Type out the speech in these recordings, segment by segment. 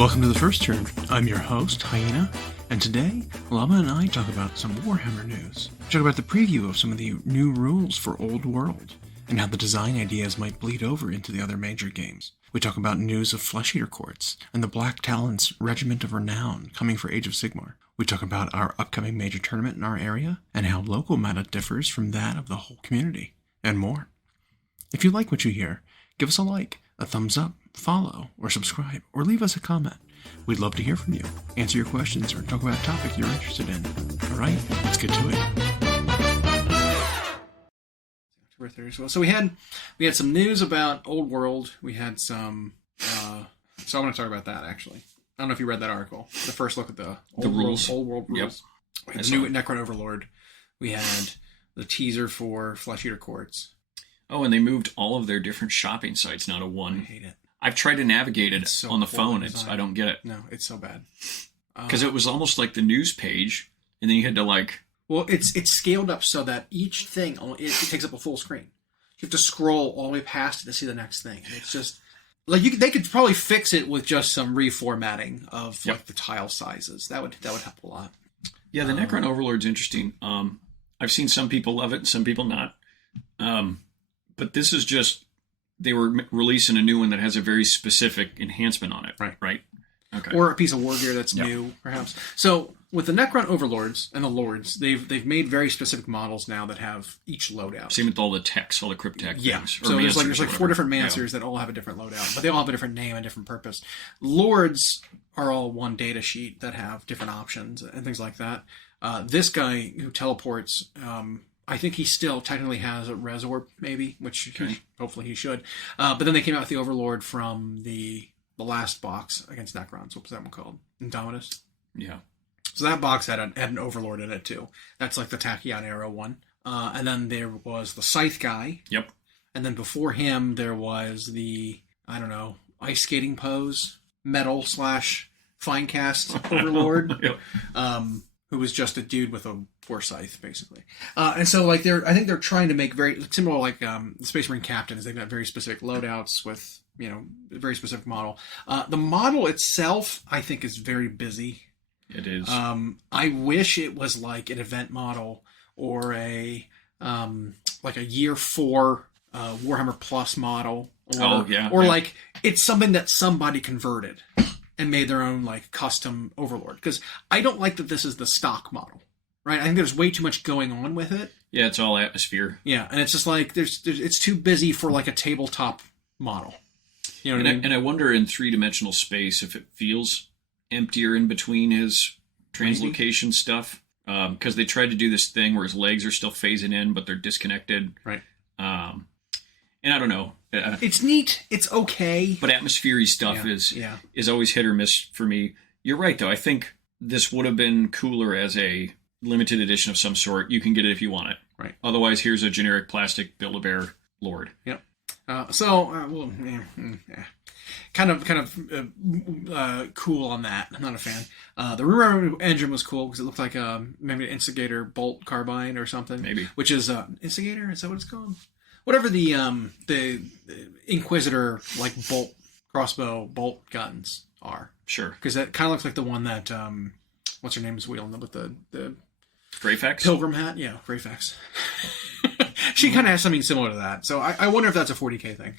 Welcome to the First Turn. I'm your host, Hyena, and today, Llama and I talk about some Warhammer news. We talk about the preview of some of the new rules for Old World, and how the design ideas might bleed over into the other major games. We talk about news of Flesh Eater Courts, and the Black Talons Regiment of Renewn coming for Age of Sigmar. We talk about our upcoming major tournament in our area, and how local meta differs from that of the whole community, and more. If you like what you hear, give us a like, a thumbs up, follow, or subscribe, or leave us a comment. We'd love to hear from you, answer your questions, or talk about a topic you're interested in. Alright, let's get to it. So we had some news about Old World. We had some, so I want to talk about that, actually. I don't know if you read that article. The first look at the Old World rules. Yep. We had the new Necron Overlord. We had the teaser for Flesh Eater Courts. Oh, and they moved all of their different shopping sites now to one. I hate it. I've tried to navigate it on the phone. I don't get it. No, it's so bad. Because it was almost like the news page, and then you had to like... Well, it's scaled up so that each thing, it takes up a full screen. You have to scroll all the way past it to see the next thing. And it's just... Like, they could probably fix it with just some reformatting of like the tile sizes. That would help a lot. Yeah, the Necron Overlord's interesting. I've seen some people love it and some people not. But this is just, they were releasing a new one that has a very specific enhancement on it. Right? Okay. Or a piece of war gear that's new, perhaps. So, with the Necron Overlords and the Lords, they've made very specific models now that have each loadout. Same with all the techs, all the Cryptic things. So there's like 4 different Mancers that all have a different loadout, but they all have a different name and different purpose. Lords are all one data sheet that have different options and things like that. This guy who teleports... I think he still technically has a Res Orb, maybe, which hopefully he should. But then they came out with the Overlord from the last box against Necrons. What was that one called? Indominus? Yeah. So that box had an Overlord in it, too. That's like the Tachyon Arrow one. And then there was the Scythe guy. Yep. And then before him, there was the, ice skating pose, metal / Finecast Overlord. Yep. Who was just a dude with a war scythe, basically. And so, like, I think they're trying to make very similar, like the Space Marine Captains. They've got very specific loadouts with, a very specific model. The model itself, I think, is very busy. It is. I wish it was like an event model or a year 4 Warhammer Plus model. Or like it's something that somebody converted and made their own like custom Overlord. Because I don't like that this is the stock model, right? I think there's way too much going on with it. Yeah, it's all atmosphere. Yeah, and it's just like it's too busy for like a tabletop model. You know what I mean? And I wonder in 3-dimensional space if it feels emptier in between his translocation stuff. Because they tried to do this thing where his legs are still phasing in, but they're disconnected. Right. And I don't know. It's neat. It's okay. But atmospheric stuff is always hit or miss for me. You're right, though. I think this would have been cooler as a limited edition of some sort. You can get it if you want it. Right. Otherwise, here's a generic plastic Build-A-Bear Lord. Yep. Kind of cool on that. I'm not a fan. The rumor engine was cool because it looked like maybe an Instigator bolt carbine or something. Maybe. Which is Instigator? Is that what it's called? Whatever the Inquisitor like crossbow bolt guns are. Sure. Because that kind of looks like the one that what's her name is wielding with the Greyfax? Pilgrim hat. Yeah, Greyfax. She kind of has something similar to that. So I wonder if that's a 40K thing.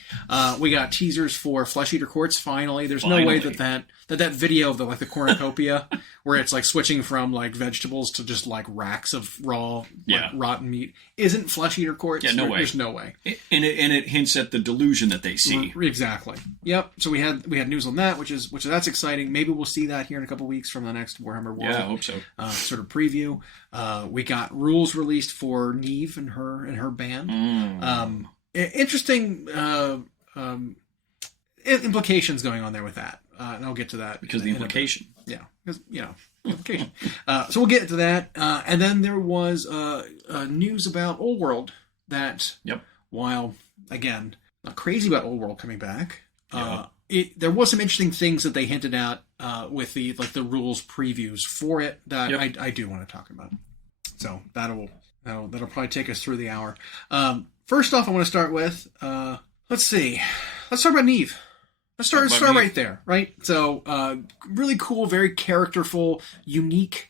We got teasers for Flesh Eater Courts finally. There's no way that video of the cornucopia where it's like switching from like vegetables to just like racks of raw rotten meat isn't Flesh Eater Courts. Yeah, no way. There's no way. And it hints at the delusion that they see. Exactly. Yep. So we had news on that, which that's exciting. Maybe we'll see that here in a couple weeks from the next Warhammer World. Yeah, I hope so. Sort of preview. We got rules released for Neve and her band. Interesting implications going on there with that. And I'll get to that. Because the implication. Yeah. Because, implication. So we'll get to that. And then there was news about Old World that, while, again, not crazy about Old World coming back, there was some interesting things that they hinted at with the rules previews for it that I do want to talk about. So that'll probably take us through the hour. First off, I want to start with, let's see. Let's talk about Neve. Let's start right there, right? So, really cool, very characterful, unique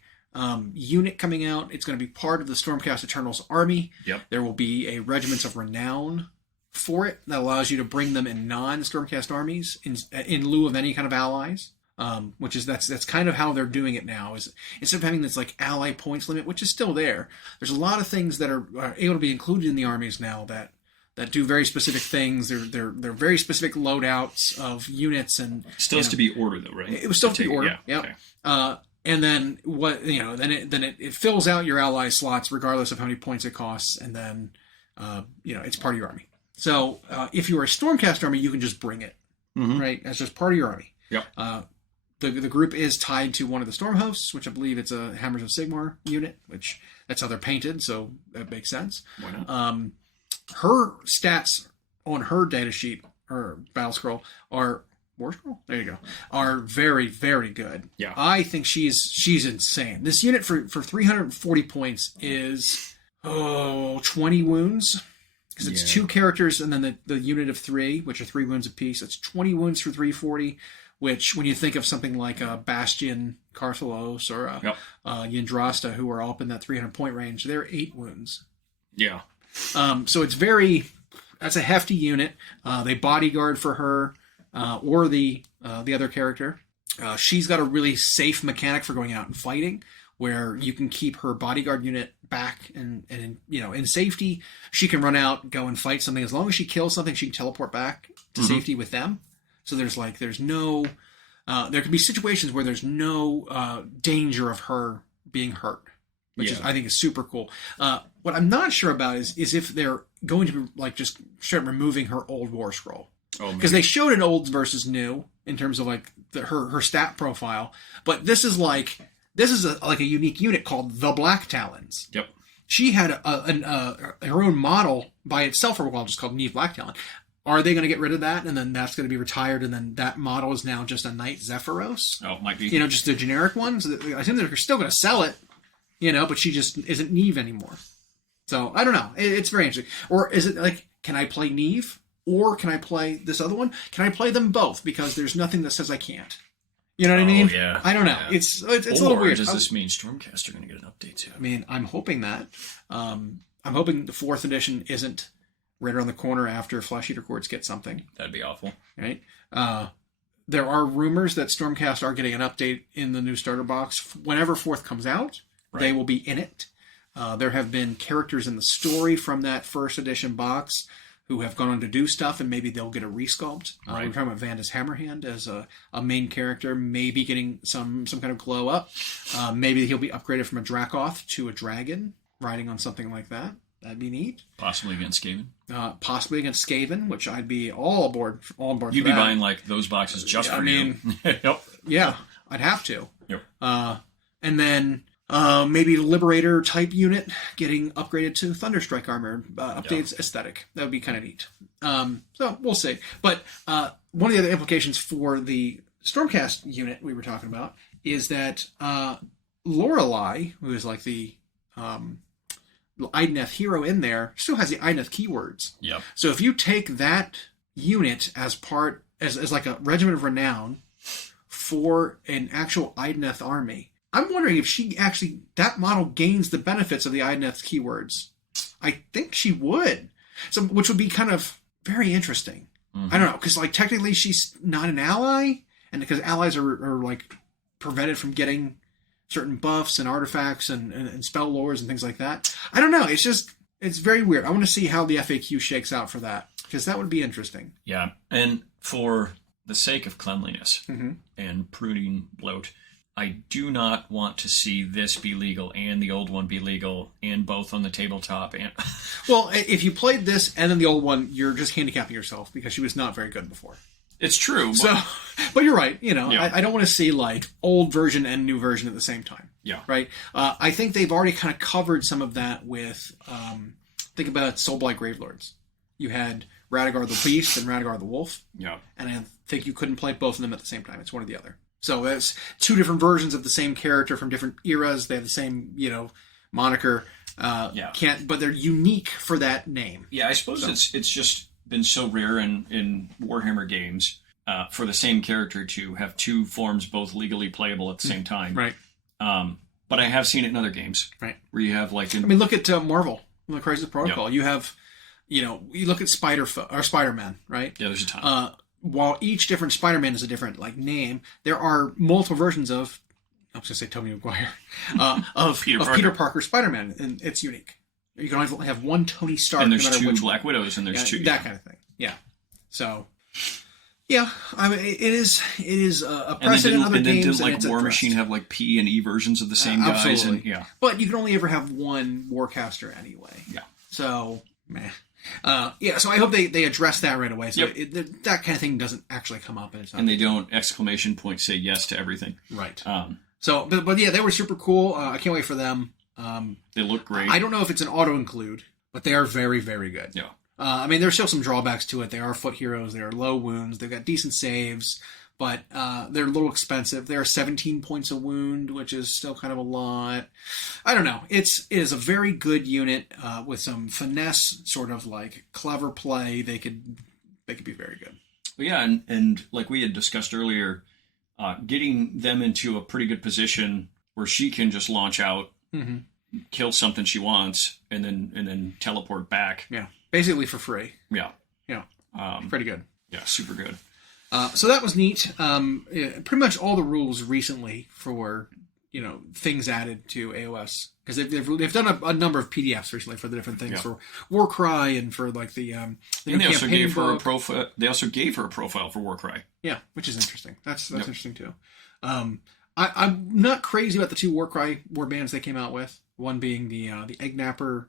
unit coming out. It's going to be part of the Stormcast Eternals army. Yep. There will be a Regiment of Renown for it that allows you to bring them in non-Stormcast armies in lieu of any kind of allies. Which is that's kind of how they're doing it now. Is instead of having this like ally points limit, which is still there, there's a lot of things that are able to be included in the armies now that do very specific things. They're very specific loadouts of units, and still has to be order though, right? It was still to be order. Yeah. Yep. Okay. And then then it fills out your ally slots regardless of how many points it costs, and then it's part of your army. So if you're a Stormcast army, you can just bring it, right? That's just part of your army. Yep. The group is tied to one of the Storm Hosts, which I believe it's a Hammers of Sigmar unit, which that's how they're painted, so that makes sense. Why not? Her stats on her data sheet, or battle scroll, are war scroll. There you go. Are very, very good. Yeah. I think she's insane. This unit for 340 points is 20 wounds. Because it's 2 characters and then the unit of 3, which are 3 wounds apiece. It's 20 wounds for 340. Which, when you think of something like a Bastion Carthalos or a Yndrasta, who are all up in that 300-point range, they're 8 wounds. Yeah. So it's that's a hefty unit. They bodyguard for her or the other character. She's got a really safe mechanic for going out and fighting, where you can keep her bodyguard unit back and in safety. She can run out, go and fight something. As long as she kills something, she can teleport back to safety with them. So there's no, there can be situations where there's no danger of her being hurt, which I think is super cool. What I'm not sure about is if they're going to be like just start removing her old war scroll. Because they showed an old versus new in terms of like her stat profile, but this is a unique unit called the Black Talons. Yep. She had her own model by itself for a while, just called Neve Black Talon. Are they going to get rid of that, and then that's going to be retired, and then that model is now just a Knight Zephyros? Oh, it might be. Just the generic ones. I think they're still going to sell it, but she just isn't Neve anymore. So, I don't know. It's very interesting. Or is it like, can I play Neve, or can I play this other one? Can I play them both? Because there's nothing that says I can't. You know what I mean? Yeah. I don't know. Yeah. It's a little weird. Does this mean Stormcast are going to get an update too? I mean, I'm hoping that. I'm hoping the 4th edition isn't right around the corner after Flesh Eater Courts get something. That'd be awful. Right? There are rumors that Stormcast are getting an update in the new starter box. Whenever 4th comes out, they will be in it. There have been characters in the story from that 1st edition box who have gone on to do stuff, and maybe they'll get a resculpt. We're talking about Vandus Hammerhand as a main character, maybe getting some kind of glow up. Maybe he'll be upgraded from a Dracoth to a dragon, riding on something like that. That'd be neat. Possibly against Skaven. Possibly against Skaven, which I'd be all aboard. You'd be buying like those boxes just for you. Yep. Yeah, I'd have to. Yep. And then maybe Liberator type unit getting upgraded to Thunderstrike armor, updates aesthetic. That would be kind of neat. So we'll see. But one of the other implications for the Stormcast unit we were talking about is that Lorelei, who is like the Idoneth hero in there, still has the Idoneth keywords. Yep. So if you take that unit as like a Regiment of Renown for an actual Idoneth army, I'm wondering if that model gains the benefits of the Idoneth keywords. I think she would. So, which would be kind of very interesting. I don't know, because like technically she's not an ally, and because allies are like prevented from getting certain buffs and artifacts and spell lores and things like that. I don't know. It's very weird. I want to see how the FAQ shakes out for that, because that would be interesting. Yeah. And for the sake of cleanliness and pruning bloat, I do not want to see this be legal and the old one be legal and both on the tabletop. And well, if you played this and then the old one, you're just handicapping yourself because she was not very good before. It's true. But you're right. I don't want to see like old version and new version at the same time. Yeah. Right. I think they've already kind of covered some of that with, think about Soulblight Gravelords. You had Radagar the Beast and Radagar the Wolf. Yeah. And I think you couldn't play both of them at the same time. It's one or the other. So that's 2 different versions of the same character from different eras. They have the same, moniker. But they're unique for that name. Yeah, I suppose it's just been so rare in Warhammer games for the same character to have two forms both legally playable at the same time. Right. But I have seen it in other games. Right. Where you have like... look at Marvel, the Crisis Protocol. Yep. You have, you look at Spider-Man, right? Yeah, there's a ton. While each different Spider-Man is a different name, there are multiple versions of, I was going to say Tobey Maguire, of Peter Parker Spider-Man, and it's unique. You can only have one Tony Stark. And there's two Black Widows, and there's two... That kind of thing, yeah. So... Yeah, it is a precedent in other games. And then didn't War Machine have P and E versions of the same guys? Absolutely. And, but you can only ever have one Warcaster anyway. Yeah. So, meh. So I hope they address that right away. So that kind of thing doesn't actually come up. And they don't ! Say yes to everything. Right. But yeah, they were super cool. I can't wait for them. They look great. I don't know if it's an auto-include, but they are very, very good. Yeah. There's still some drawbacks to it. They are foot heroes. They are low wounds. They've got decent saves, but they're a little expensive. They're 17 points a wound, which is still kind of a lot. I don't know. It is a very good unit with some finesse, sort of clever play. They could be very good. Well, yeah, and like we had discussed earlier, getting them into a pretty good position where she can just launch out, kill something she wants, and then teleport back. Yeah. Basically for free. Yeah. Yeah. Pretty good. Yeah, super good. So that was neat. Pretty much all the rules recently for, things added to AoS. Because they've done a number of PDFs recently for the different things for Warcry and for the and they also gave her a profile. They also gave her a profile for Warcry. Yeah, which is interesting. That's interesting too. I'm not crazy about the two Warcry warbands they came out with. One being the Eggnapper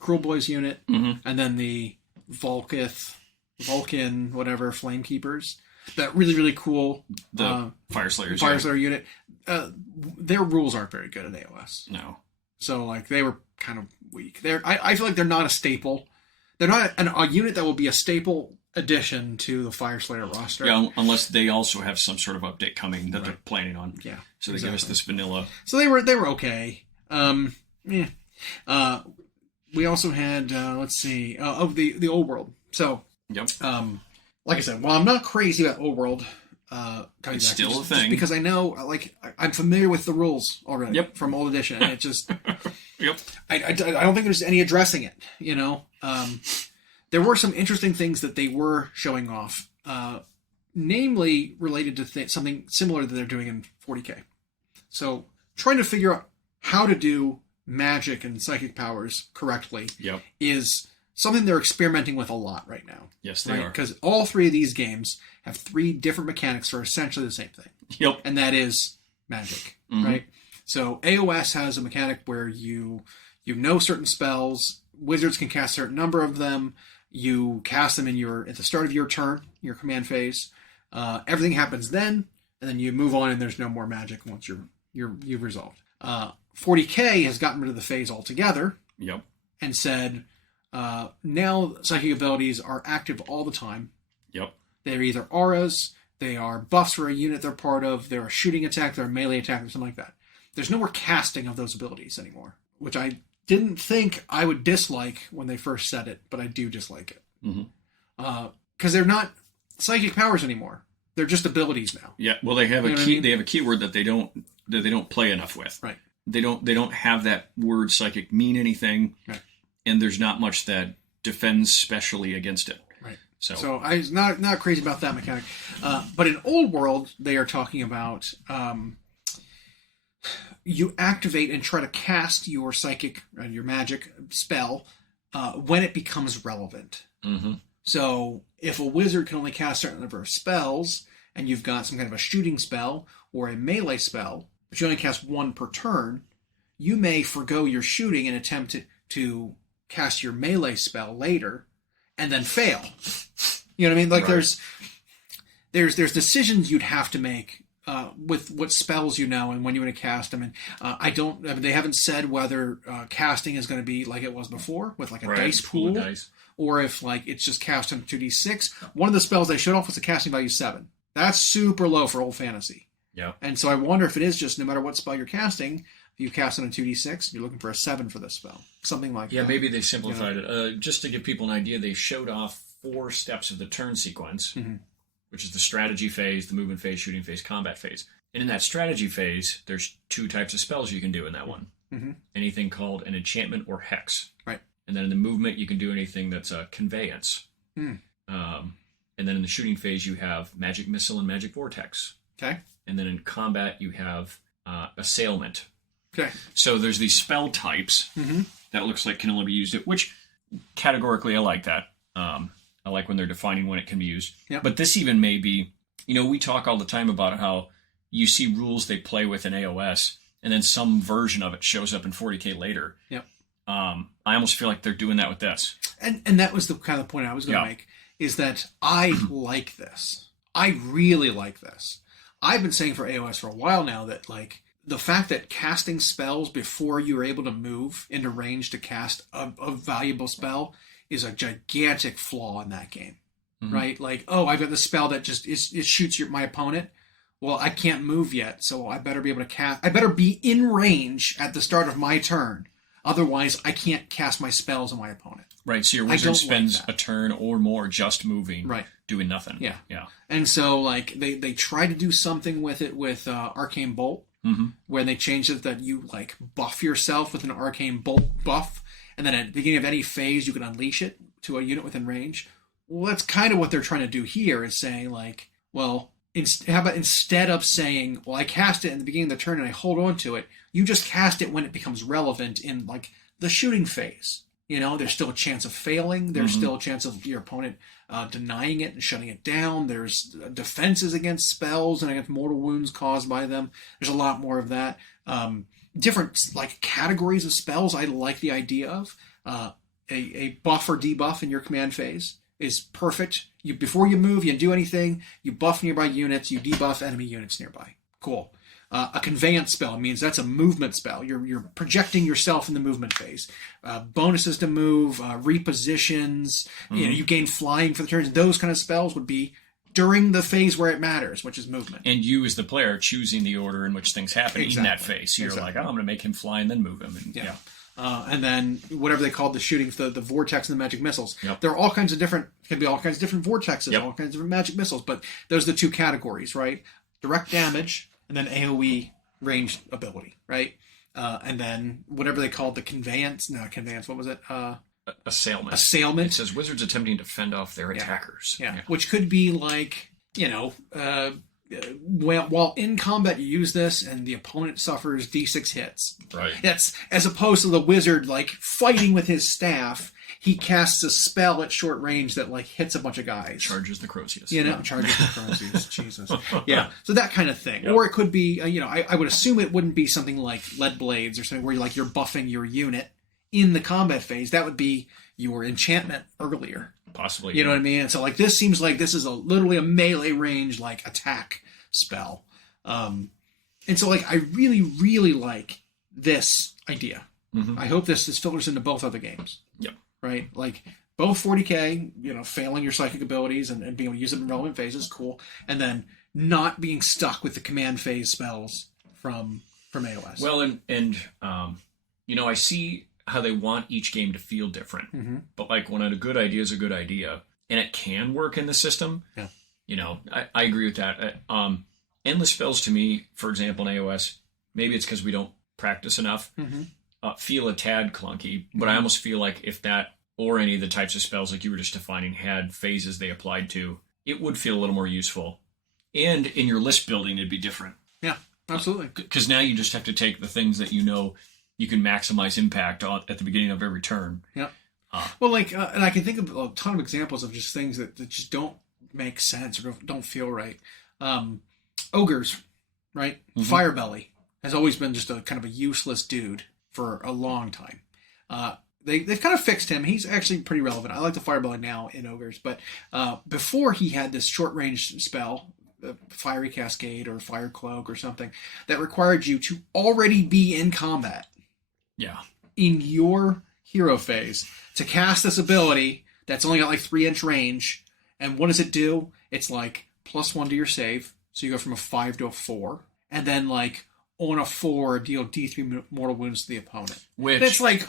Cruel Boys unit, and then the Vulcan, whatever, Flamekeepers. That really, really cool Fire Slayers unit. Their rules aren't very good at AoS. No. So, they were kind of weak. I feel like they're not a staple. They're not a unit that will be a staple addition to the Fire Slayer roster. Yeah, unless they also have some sort of update coming that they're planning on. Yeah. So they give us this vanilla. So they were okay. We also had, the Old World. So, like I said, while I'm not crazy about Old World, it's still a thing. Just because I know, I'm familiar with the rules already from Old Edition. And it just, I don't think there's any addressing it, There were some interesting things that they were showing off, namely related to something similar that they're doing in 40K. So, trying to figure out how to do magic and psychic powers correctly is something they're experimenting with a lot right now. Yes, they are. Because all three of these games have three different mechanics for essentially the same thing. Yep. And that is magic, right? So AoS has a mechanic where you know certain spells, wizards can cast a certain number of them, you cast them at the start of your turn, your command phase. Everything happens then, and then you move on and there's no more magic once you've resolved. 40K has gotten rid of the phase altogether. Yep. And said, now psychic abilities are active all the time. Yep. They're either auras, they are buffs for a unit they're part of, they're a shooting attack, they're a melee attack, or something like that. There's no more casting of those abilities anymore, which I didn't think I would dislike when they first said it, but I do dislike it. Because they're not psychic powers anymore. They're just abilities now. Yeah. Well, they have They have a keyword that they don't play enough with. Right. They don't have that word psychic mean anything, and there's not much that defends specially against it. Right. So I'm not crazy about that mechanic. But in Old World, they are talking about you activate and try to cast your psychic and your magic spell when it becomes relevant. So if a wizard can only cast a certain number of spells, and you've got some kind of a shooting spell or a melee spell, but you only cast one per turn, you may forgo your shooting and attempt to cast your melee spell later, and then fail. You know what I mean? There's decisions you'd have to make with what spells and when you want to cast them. And they haven't said whether casting is going to be like it was before, with a dice pool, or if it's just cast on 2d6. One of the spells they showed off was a casting value 7. That's super low for old fantasy. Yeah. And so I wonder if it is just no matter what spell you're casting, if you cast it on 2d6, you're looking for a 7 for this spell. Something like that. Yeah, maybe they simplified it. Just to give people an idea, they showed off 4 steps of the turn sequence. which is the strategy phase, the movement phase, shooting phase, combat phase. And in that strategy phase, there's 2 types of spells you can do in that one. Mm-hmm. Anything called an enchantment or hex. Right. And then in the movement, you can do anything that's a conveyance. Mm. And then in the shooting phase, you have magic missile and magic vortex. Okay. And then in combat, you have assailment. Okay. So there's these spell types that looks like can only be used, which categorically I like that. I like when they're defining when it can be used. Yep. But this even may be, we talk all the time about how you see rules they play with in AoS, and then some version of it shows up in 40K later. Yep. I almost feel like they're doing that with this. And that was the kind of point I was going to make, is that I like this. I really like this. I've been saying for AoS for a while now that, like, the fact that casting spells before you're able to move into range to cast a valuable spell is a gigantic flaw in that game, right? Like, I've got the spell that just it shoots my opponent. Well, I can't move yet, so I better be able to cast. I better be in range at the start of my turn. Otherwise, I can't cast my spells on my opponent. Right, so your wizard spends a turn or more just moving, doing nothing. Yeah. Yeah. And so, like, they try to do something with it with Arcane Bolt, where they changed it that you, like, buff yourself with an Arcane Bolt buff, and then at the beginning of any phase, you can unleash it to a unit within range. Well, that's kind of what they're trying to do here, is saying, like, well, how about instead of saying, well, I cast it in the beginning of the turn and I hold on to it, you just cast it when it becomes relevant in, like, the shooting phase. There's still a chance of failing. There's still a chance of your opponent denying it and shutting it down. There's defenses against spells and against mortal wounds caused by them. There's a lot more of that. Different, like, categories of spells I like the idea of. A buff or debuff in your command phase is perfect. Before you move, you do anything, you buff nearby units, you debuff enemy units nearby. Cool. A conveyance spell means that's a movement spell. You're projecting yourself in the movement phase. Bonuses to move, repositions, you gain flying for the turns. Those kind of spells would be during the phase where it matters, which is movement. And you, as the player, choosing the order in which things happen in that phase. So you're like, I'm going to make him fly and then move him. And, and then whatever they call the shooting, the vortex and the magic missiles. Yep. There are all kinds of different, can be all kinds of different vortexes, all kinds of different magic missiles, but those are the 2 categories, right? Direct damage, and then AoE ranged ability, right? And then whatever they called the what was it? Assailment. Assailment. It says wizards attempting to fend off their attackers. Yeah. Which could be like, while in combat you use this and the opponent suffers D6 hits. Right. That's as opposed to the wizard, like, fighting with his staff. He casts a spell at short range that, like, hits a bunch of guys. Charges the Crozius. Charges the Crozius. Jesus. Yeah. So that kind of thing. Yep. Or it could be, I would assume it wouldn't be something like Lead Blades or something where you're buffing your unit in the combat phase. That would be your enchantment earlier. Possibly. You know what I mean? And so, like, this seems like this is literally a melee range, like, attack spell. And so, like, I really, really like this idea. I hope this filters into both other games. Yep. Right? Like, both 40K, failing your psychic abilities and being able to use them in relevant phases, cool. And then not being stuck with the command phase spells from AoS. Well, and I see how they want each game to feel different. But, like, when a good idea is a good idea, and it can work in the system, I agree with that. Endless spells to me, for example, in AoS, maybe it's because we don't practice enough, feel a tad clunky, but I almost feel like if that, or any of the types of spells like you were just defining, had phases they applied to, it would feel a little more useful. And in your list building, it'd be different. Yeah, absolutely. Because now you just have to take the things that you can maximize impact on at the beginning of every turn. Yeah. Well, like, and I can think of a ton of examples of just things that just don't make sense or don't feel right. Ogres, right? Firebelly has always been just a kind of a useless dude for a long time. They've kind of fixed him. He's actually pretty relevant. I like the Firebelly now in Ogres, but before he had this short-range spell, Fiery Cascade or Fire Cloak or something, that required you to already be in combat. Yeah. In your hero phase to cast this ability that's only got like 3-inch range. And what does it do? It's like +1 to your save. So you go from a 5 to a 4. And then, like, on a 4, deal D3 mortal wounds to the opponent. Which, it's like,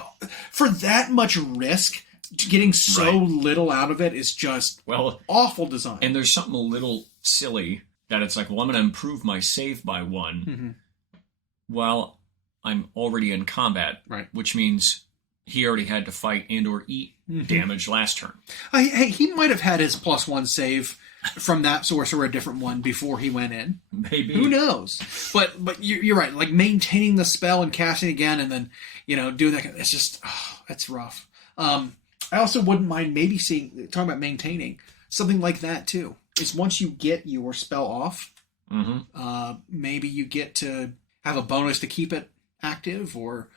for that much risk, getting so little out of it is just awful design. And there's something a little silly that it's like, well, I'm going to improve my save by 1 while I'm already in combat, which means he already had to fight and or eat damage last turn. Hey, he might have had his +1 save from that source or a different one before he went in. Maybe. Who knows? But you're right. Like maintaining the spell and casting again and then, doing that. It's just, it's rough. I also wouldn't mind maybe talking about maintaining something like that too. It's once you get your spell off, maybe you get to have a bonus to keep it active, or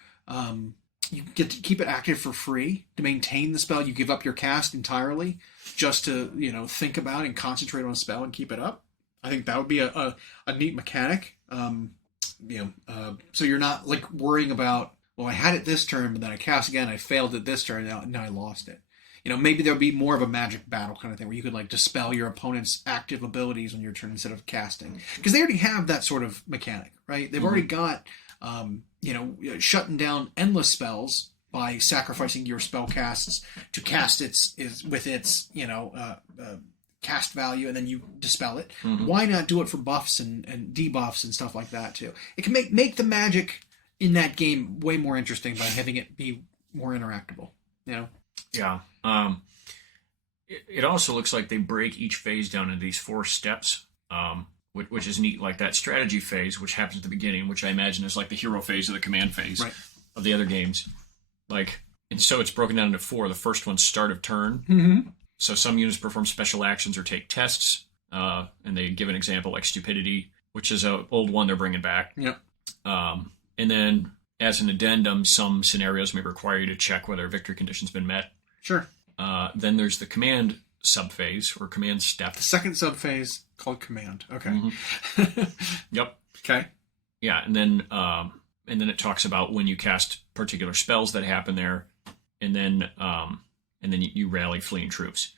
you get to keep it active for free to maintain the spell. You give up your cast entirely just to think about and concentrate on a spell and keep it up. I think that would be a neat mechanic. So you're not like worrying about, well, I had it this turn, but then I cast again, I failed it this turn, now I lost it. Maybe there'll be more of a magic battle kind of thing where you could like dispel your opponent's active abilities on your turn instead of casting. Because they already have that sort of mechanic, right? They've already got, shutting down endless spells by sacrificing your spell casts to cast its cast value, and then you dispel it. Why not do it for buffs and debuffs and stuff like that too? It can make the magic in that game way more interesting by having it be more interactable. Yeah. It also looks like they break each phase down into these 4 steps, which is neat. Like that strategy phase, which happens at the beginning, which I imagine is like the hero phase or the command phase of the other games. And so it's broken down into 4. The first one's start of turn. So some units perform special actions or take tests, and they give an example like stupidity, which is an old one they're bringing back. And then as an addendum, some scenarios may require you to check whether a victory condition's been met. Sure. Then there's the command subphase or command step. The second subphase called command. Okay. Yep. Okay. Yeah, and then it talks about when you cast particular spells that happen there, and then you rally fleeing troops.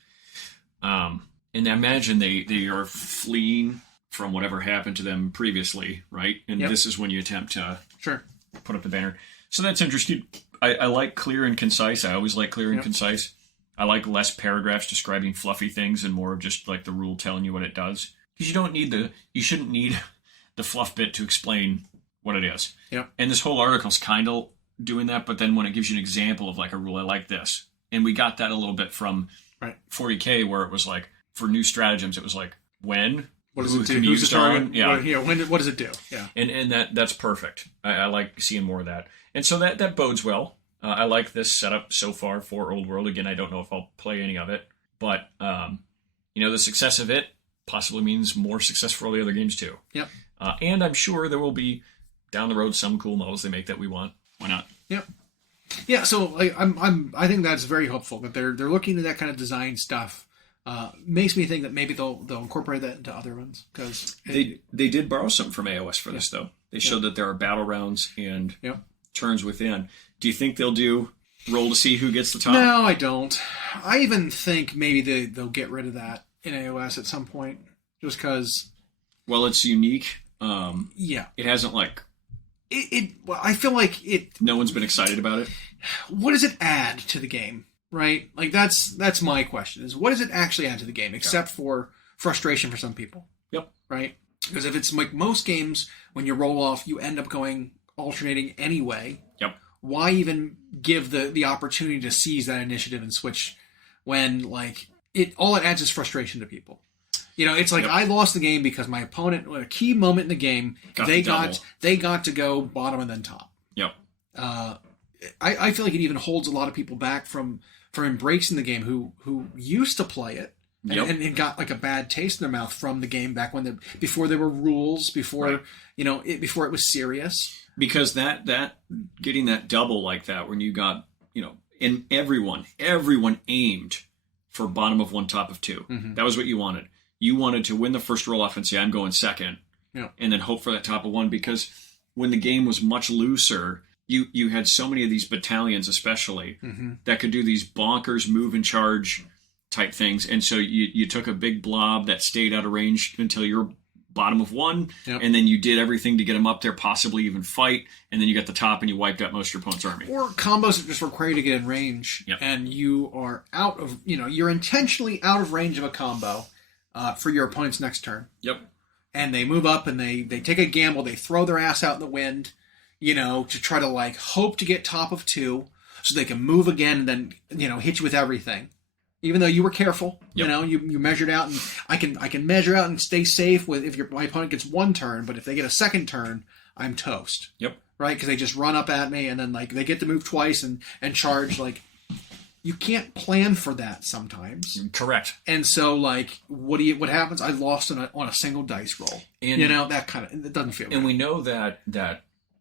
And I imagine they are fleeing from whatever happened to them previously, right? And this is when you attempt to put up the banner. So that's interesting. I like clear and concise. I always like clear and concise. I like less paragraphs describing fluffy things and more of just like the rule telling you what it does. Because you shouldn't need the fluff bit to explain what it is. Yep. And this whole article's kind of doing that, but then when it gives you an example of like a rule, I like this. And we got that a little bit from 40K, where it was like, for new stratagems, it was like, when? What does it do? Who's the target? Yeah. What does it do? Yeah. And that's perfect. I like seeing more of that. And so that bodes well. I like this setup so far for Old World. Again, I don't know if I'll play any of it, but the success of it possibly means more success for all the other games too. Yep. And I'm sure there will be down the road some cool models they make that we want. Why not? Yep. Yeah. So I think that's very hopeful that they're looking at that kind of design stuff. Makes me think that maybe they'll incorporate that into other ones, because they did borrow something from AoS for this though. They showed that there are battle rounds and turns within. Do you think they'll do roll to see who gets the top? No, I don't. I even think maybe they'll get rid of that in AoS at some point, just because. Well, it's unique. It hasn't Well, I feel like it. No one's been excited about it. What does it add to the game? Right? Like that's my question: is what does it actually add to the game, except for frustration for some people? Yep. Right? Because if it's like most games, when you roll off, you end up going alternating anyway. Yep. Why even give the opportunity to seize that initiative and switch when all it adds is frustration to people? It's like I lost the game because my opponent, at a key moment in the game, they got to go bottom and then top. Yep. I feel like it even holds a lot of people back from embracing the game who used to play it and got like a bad taste in their mouth from the game back when before there were rules, before before it was serious. Because that getting that double like that, when you got and everyone aimed for bottom of 1, top of 2. Mm-hmm. That was what you wanted. You wanted to win the first roll off and say, I'm going second, and then hope for that top of 1. Because when the game was much looser, you had so many of these battalions, especially, that could do these bonkers move and charge type things, and so you took a big blob that stayed out of range until your bottom of one, Yep. and then you did everything to get them up there, possibly even fight, and then you got the top and you wiped out most of your opponent's army. Or combos that just require you to get in range, Yep. and you are out of, you're intentionally out of range of a combo for your opponent's next turn. Yep. And they move up and they take a gamble, they throw their ass out in the wind, to try to like hope to get top of 2 so they can move again and then, hit you with everything. Even though you were careful, Yep. you measured out, and I can measure out and stay safe with if my opponent gets 1 turn, but if they get a second turn, I'm toast. Yep. Right? Because they just run up at me, and then like they get to move twice and charge. Like, you can't plan for that sometimes. Correct. And so like what happens? I lost on a single dice roll. And, that kind of, it doesn't feel good. And we know that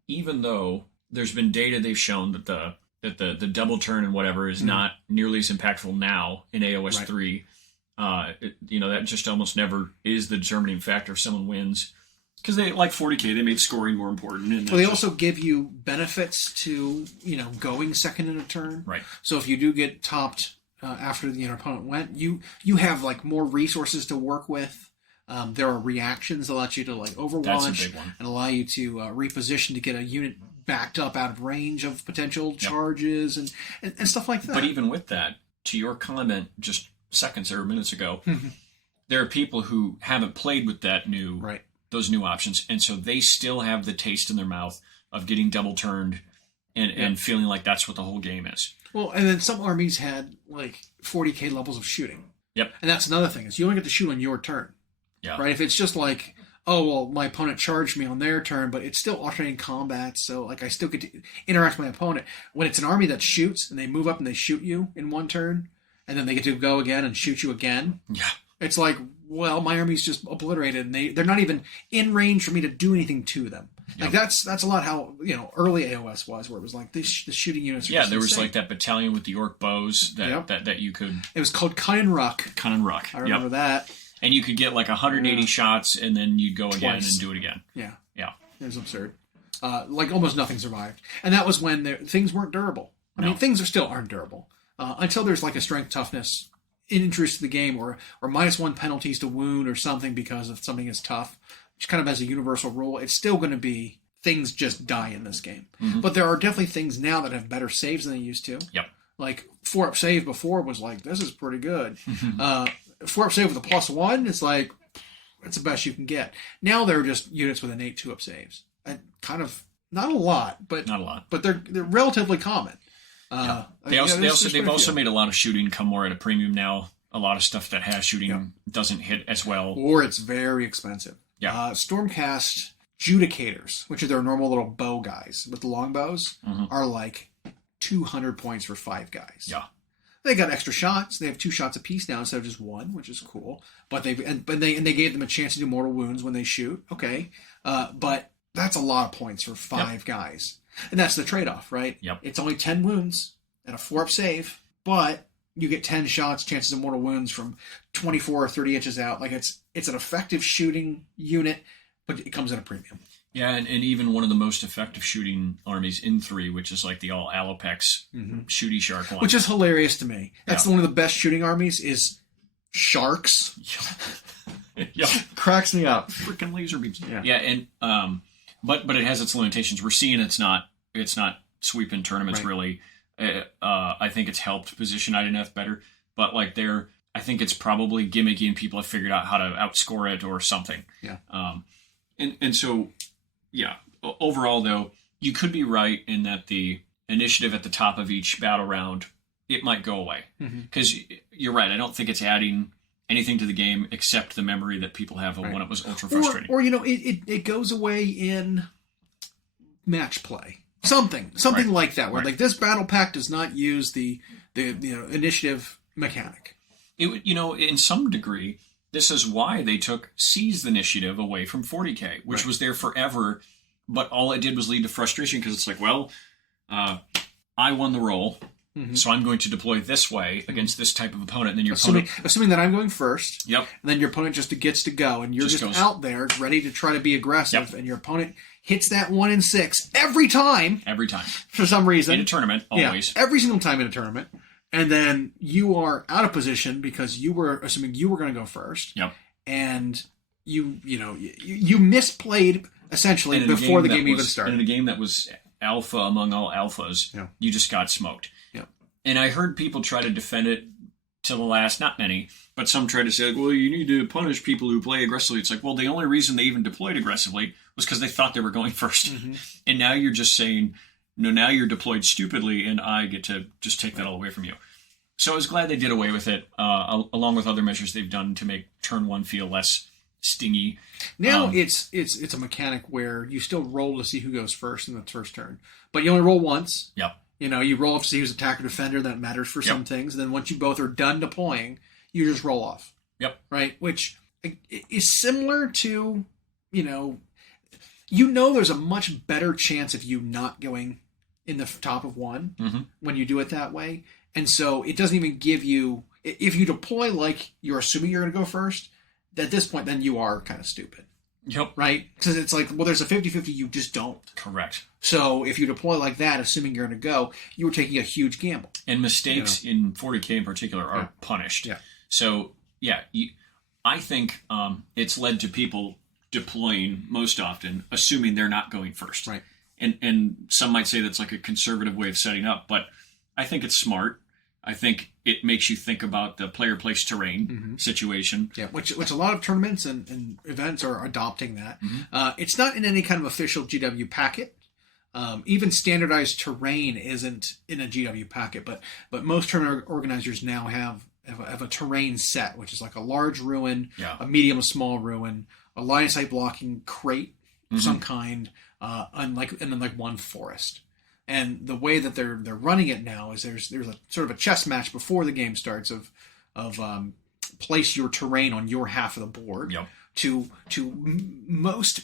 even though there's been data they've shown that the double turn and whatever is not nearly as impactful now in AoS Right. 3. That just almost never is the determining factor if someone wins. Because they, like 40K, they made scoring more important. And Well, they also give you benefits to, going second in a turn. Right. So if you do get topped after the opponent went, you have like more resources to work with. There are reactions that allow you to like That's a overwatch big one. and allow you to reposition to get a unit backed up out of range of potential charges and stuff like that. But even with that, to your comment just seconds or minutes ago, there are people who haven't played with those new options, and so they still have the taste in their mouth of getting double turned and feeling like that's what the whole game is. Well, and then some armies had like 40k levels of shooting. Yep. And that's another thing, is you only get to shoot on your turn. Yeah. Right? If it's just like, oh, well, my opponent charged me on their turn, but it's still alternating combat, so like I still get to interact with my opponent. When it's an army that shoots, and they move up and they shoot you in 1 turn, and then they get to go again and shoot you again. Yeah. It's like, well, my army's just obliterated, and they're not even in range for me to do anything to them. Like that's a lot how early AoS was, where it was like the shooting units. Are There was insane. like that battalion with the orc bows that you could. It was called Cunning Ruck. I remember that. And you could get like 180 shots, and then you'd go again and do it again. Yeah. Yeah. It was absurd. Like almost nothing survived, and that was when things weren't durable. I mean, things aren't durable until there's like a strength toughness introduced to the game, or -1 penalties to wound or something because of something is tough, which kind of as a universal rule. It's still going to be things just die in this game, but there are definitely things now that have better saves than they used to. Yep. Like 4-up save before was like, this is pretty good. 4-up save with a +1, it's like, it's the best you can get. Now they're just units with innate 2-up saves. Kind of, not a lot, but not a lot. But they're relatively common. They've also made a lot of shooting come more at a premium now. A lot of stuff that has shooting doesn't hit as well, or it's very expensive. Yeah. Stormcast Judicators, which are their normal little bow guys with the long bows, are like 200 points for 5 guys. Yeah. They got extra shots. They have 2 shots apiece now instead of just 1, which is cool. But they gave them a chance to do mortal wounds when they shoot. Okay, but that's a lot of points for 5 guys, and that's the trade-off, right? Yep. It's only 10 wounds and a 4-up save, but you get 10 shots, chances of mortal wounds from 24 or 30 inches out. Like it's an effective shooting unit, but it comes at a premium. Yeah, and even one of the most effective shooting armies in 3, which is like the all Alopex shooty shark one. Which is hilarious to me. That's one of the best shooting armies is sharks. Yeah. Cracks me up. Freaking laser beams. Yeah, and but it has its limitations. We're seeing it's not sweeping tournaments really. I think it's helped position IDNF better, but like I think it's probably gimmicky and people have figured out how to outscore it or something. Yeah. And so, yeah, overall though, you could be right in that the initiative at the top of each battle round, it might go away. Because you're right, I don't think it's adding anything to the game except the memory that people have of when it was ultra frustrating. Or it goes away in match play. Something like that, where like this battle pack does not use the initiative mechanic. In some degree, this is why they took Seize Initiative away from 40K, which was there forever, but all it did was lead to frustration because it's like, well, I won the roll, so I'm going to deploy this way against this type of opponent. And then your assuming that I'm going first, yep, and then your opponent just gets to go, and you're just out there ready to try to be aggressive, and your opponent hits that 1 in 6 every time. For some reason. In a tournament, always. Yeah, every single time in a tournament. And then you are out of position because you were assuming you were going to go first. Yep. And you misplayed essentially before the game even started. In a game that was alpha among all alphas, you just got smoked. Yeah. And I heard people try to defend it to the last, not many, but some try to say, well, you need to punish people who play aggressively. It's like, well, the only reason they even deployed aggressively was because they thought they were going first. Mm-hmm. And now you're just saying, no, now you're deployed stupidly, and I get to just take that all away from you. So I was glad they did away with it, along with other measures they've done to make turn one feel less stingy. Now it's a mechanic where you still roll to see who goes first in the first turn, but you only roll once. Yep. You roll to see who's attacker defender. That matters for some things. And then once you both are done deploying, you just roll off. Yep. Right, which is similar to there's a much better chance of you not going in the top of one when you do it that way. And so it doesn't even give you, if you deploy like you're assuming you're going to go first, at this point, then you are kind of stupid. Yep. Right? Because it's like, well, there's a 50-50, you just don't. Correct. So if you deploy like that, assuming you're going to go, you were taking a huge gamble. And mistakes in 40K in particular are punished. Yeah. So, I think it's led to people deploying most often, assuming they're not going first. Right. And some might say that's like a conservative way of setting up, but I think it's smart. I think it makes you think about the player place terrain situation. Yeah, which a lot of tournaments and events are adopting that. It's not in any kind of official GW packet. Even standardized terrain isn't in a GW packet, but most tournament organizers now have a terrain set, which is like a large ruin, a medium, a small ruin, a line of sight blocking crate of some kind, and then one forest. And the way that they're running it now is there's a sort of a chess match before the game starts of place your terrain on your half of the board to most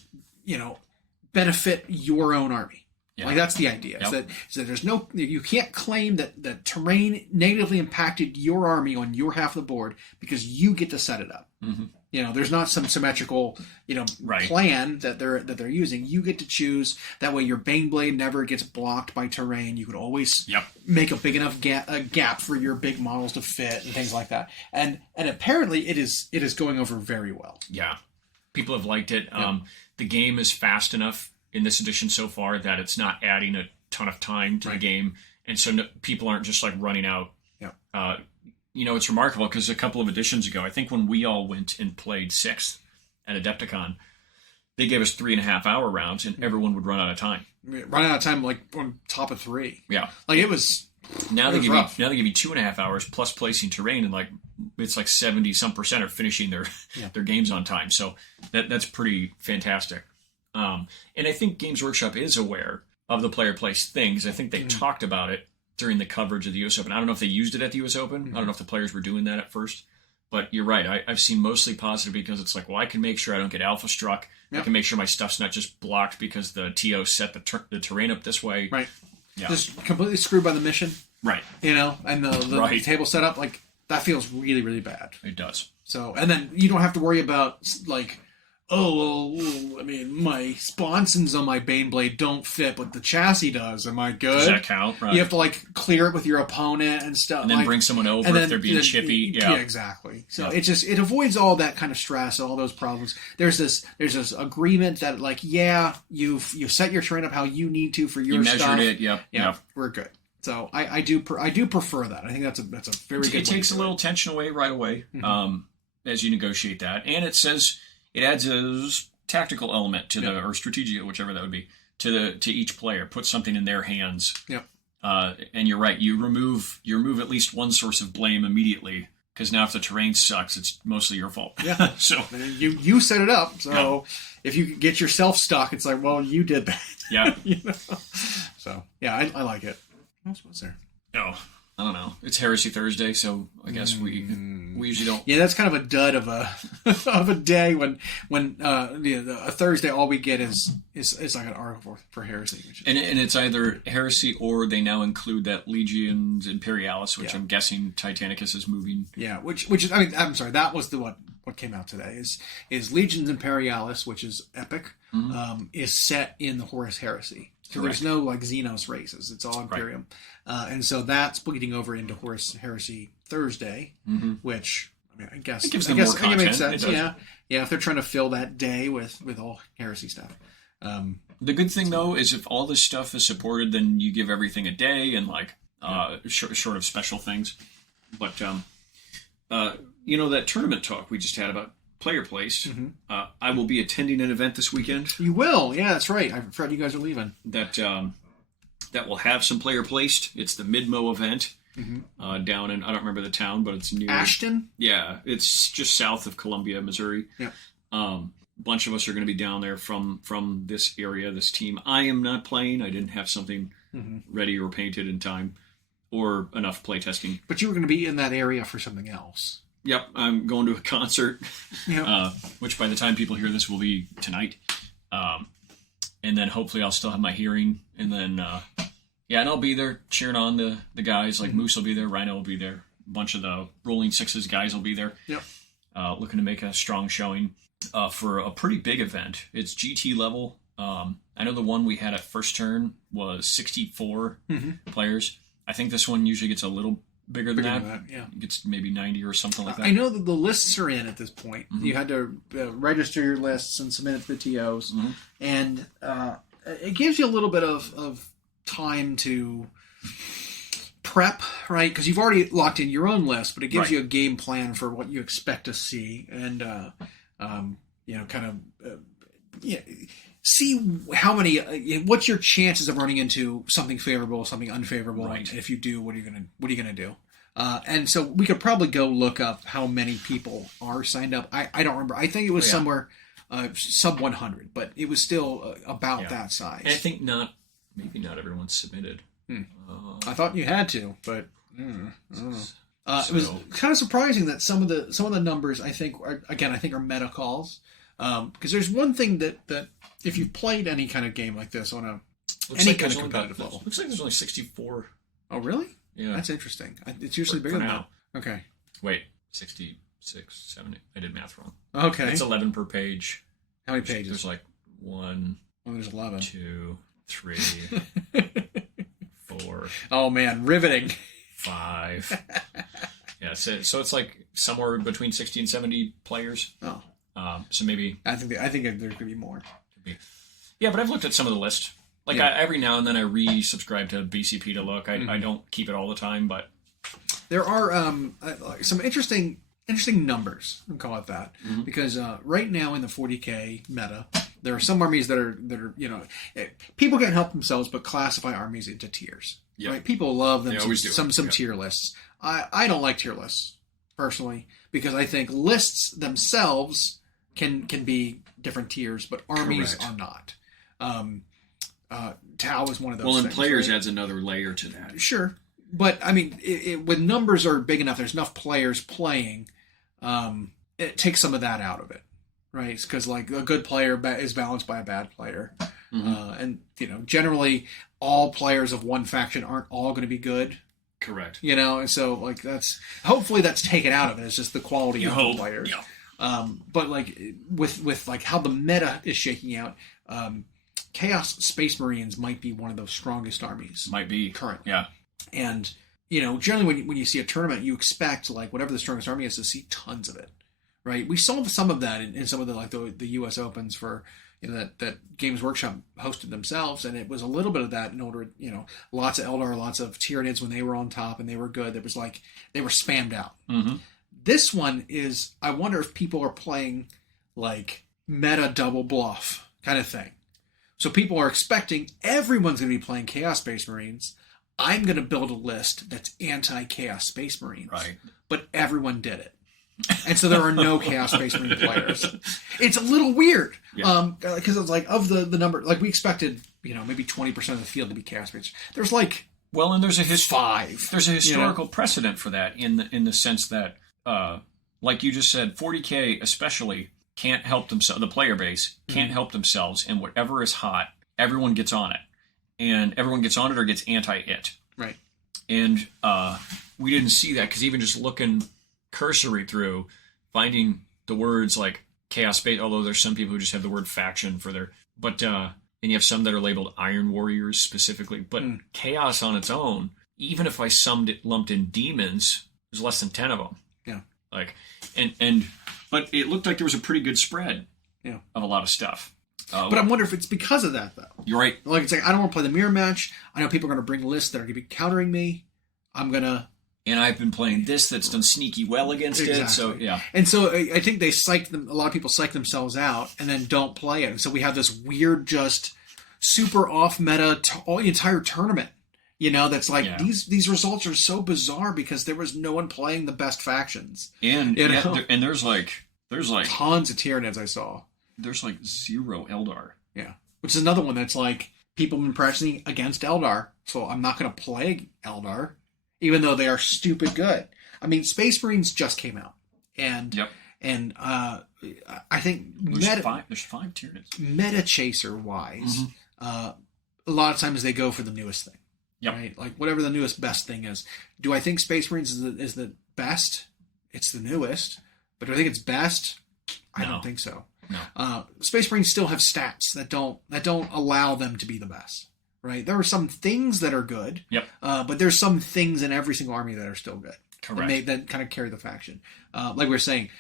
benefit your own army. Yeah. Like that's the idea. Is that there's you can't claim that terrain negatively impacted your army on your half of the board because you get to set it up. There's not some symmetrical, plan that they're using. You get to choose. That way, your Baneblade never gets blocked by terrain. You could always make a big enough gap for your big models to fit and things like that. And apparently, it is going over very well. Yeah, people have liked it. The game is fast enough in this edition so far that it's not adding a ton of time to the game, and so people aren't just like running out. It's remarkable because a couple of editions ago, I think when we all went and played 6th at Adepticon, they gave us 3.5 hour rounds and everyone would run out of time. Run out of time like on top of 3. Yeah. Like it was Now they give you 2.5 hours plus placing terrain, and it's like 70% are finishing their games on time. So that's pretty fantastic. And I think Games Workshop is aware of the player place things. I think they talked about it during the coverage of the US Open. I don't know if they used it at the US Open. I don't know if the players were doing that at first. But you're right. I've seen mostly positive because it's like, well, I can make sure I don't get alpha struck. Yep. I can make sure my stuff's not just blocked because the TO set the terrain up this way. Right. Yeah. Just completely screwed by the mission. Right. And the table setup, like, that feels really, really bad. It does. So, and then you don't have to worry about, like, my sponsons on my Baneblade don't fit, but the chassis does. Am I good? Does that count? Right. You have to, like, clear it with your opponent and stuff. And then bring someone over if they're being chippy. Yeah, exactly. So it avoids all that kind of stress, all those problems. There's this agreement that, like, you've set your terrain up how you need to for your stuff. You measured it, yep. We're good. So I do prefer that. I think that's a very good. It takes a little tension away right away as you negotiate that, and it adds a tactical element to or strategic, whichever that would be, to each player. Put something in their hands. Yep. And you're right. You remove at least one source of blame immediately, because now if the terrain sucks, it's mostly your fault. Yeah. So you set it up. So if you get yourself stuck, it's like, well, you did that. Yeah. So I like it. What else was there? Oh, I don't know. It's Heresy Thursday, so I guess we usually don't. Yeah, that's kind of a dud of a day when a Thursday all we get is like an article for Heresy, and it's either Heresy or they now include that Legions Imperialis, which I'm guessing Titanicus is moving. Yeah, which is I'm sorry, that was what came out today is Legions Imperialis, which is epic, is set in the Horus Heresy. So there's no like Xenos races. It's all Imperium. Right. And so that's bleeding over into Horus Heresy Thursday, which, Yeah, I guess it gives them more I content. guess it makes sense. It does. Yeah, yeah. If they're trying to fill that day with all heresy stuff. The good thing though is if all this stuff is supported, then you give everything a day and like short of special things. But that tournament talk we just had about player place. I will be attending an event this weekend. You will, yeah, that's right. I forgot you guys are leaving. That will have some player placed. It's the MidMo event down in, I don't remember the town, but it's near Ashton. Yeah, it's just south of Columbia, Missouri. Yeah. Bunch of us are going to be down there from this area, this team. I am not playing. I didn't have something ready or painted in time or enough play testing. But you were going to be in that area for something else. Yep, I'm going to a concert, Yep. which by the time people hear this will be tonight. And then hopefully I'll still have my hearing. And then, and I'll be there cheering on the guys. Like Moose will be there, Rhino will be there. A bunch of the Rolling Sixes guys will be there. Yep. Looking to make a strong showing for a pretty big event. It's GT level. I know the one we had at First Turn was 64 players. I think this one usually gets a little bigger than that. Yeah. It gets maybe 90 or something like that. I know that the lists are in at this point. You had to register your lists and submit it to the TOs. And it gives you a little bit of time to prep, right? Because you've already locked in your own list, but it gives you a game plan for what you expect to see. And, see how many, what's your chances of running into something favorable, something unfavorable. Right. And if you do, what are you going to do? And so we could probably go look up how many people are signed up. I don't remember. I think it was somewhere sub 100, but it was still about that size. And I think maybe not everyone's submitted. I thought you had to, but it was kind of surprising that some of the numbers I think are meta calls. Because there's one thing that if you've played any kind of game like this on any kind of competitive level, looks like there's only 64. Oh, really? Yeah, that's interesting. It's usually bigger than that. Okay. Wait, 66, 70. I did math wrong. Okay. It's 11 per page. How many pages? There's like 1. Oh, there's 11. 2, 3, 4. Oh man, riveting. 5. Yeah, so it's like somewhere between 60 and 70 players. Oh. So maybe I think there could be more. Yeah, but I've looked at some of the list. Like every now and then I resubscribe to BCP to look. I don't keep it all the time, but there are some interesting numbers. I'll call it that because right now in the 40K meta, there are some armies that are people can't help themselves but classify armies into tiers. Yep. Right? People love them. They always do. Some tier lists. I don't like tier lists personally because I think lists themselves can be different tiers, but armies are not. Tau is one of those. Well, and things, players right? adds another layer to that. Sure, but I mean, when numbers are big enough, there's enough players playing. It takes some of that out of it, right? Because like a good player is balanced by a bad player, and generally all players of one faction aren't all going to be good. Correct. And so like hopefully that's taken out of it. It's just the quality of the players. Yeah. But like with like how the meta is shaking out, Chaos Space Marines might be one of those strongest armies. Might be currently. Yeah. And generally when you see a tournament, you expect like whatever the strongest army is to see tons of it, right? We saw some of that in some of the U.S. Opens for that Games Workshop hosted themselves, and it was a little bit of that in order, lots of Eldar, lots of Tyranids when they were on top and they were good. It was like they were spammed out. Mm-hmm. This one is, I wonder if people are playing like meta double bluff kind of thing. So people are expecting everyone's going to be playing Chaos Space Marines. I'm going to build a list that's anti-Chaos Space Marines. Right. But everyone did it. And so there are no Chaos Space Marine players. It's a little weird. Yeah. Because it's like, of the number, like we expected, maybe 20% of the field to be Chaos Space. There's like, well, and there's a 5. There's a historical precedent for that in the sense that, like you just said, 40K especially can't help themselves. The player base can't help themselves, and whatever is hot, everyone gets on it, and everyone gets on it or gets anti-it. Right. And we didn't see that because even just looking cursory through, finding the words like Chaos Space, although there's some people who just have the word faction for their, but and you have some that are labeled Iron Warriors specifically, but Chaos on its own, even if I lumped in demons, there's less than 10 of them. Yeah. Like, but it looked like there was a pretty good spread of a lot of stuff. But I wonder if it's because of that, though. You're right. Like, it's like, I don't want to play the mirror match. I know people are going to bring lists that are going to be countering me. I'm going to... And I've been playing this that's done sneaky well against it. So, yeah. And so I think they a lot of people psych themselves out and then don't play it. And so we have this weird, just super off-meta entire tournament. You know, that's like, these results are so bizarre because there was no one playing the best factions. And and there's like tons of Tyranids I saw. There's like 0 Eldar. Yeah. Which is another one that's like, people have been practicing against Eldar, so I'm not going to play Eldar, even though they are stupid good. I mean, Space Marines just came out. And I think there's 5 Tyranids. Meta chaser wise, a lot of times they go for the newest thing. Yep. Right? Like whatever the newest best thing is. Do I think Space Marines is the best? It's the newest. But do I think it's best? I don't think so. No. Space Marines still have stats that don't allow them to be the best. Right? There are some things that are good. Yep. But there's some things in every single army that are still good. Correct. That kind of carry the faction. Like we were saying,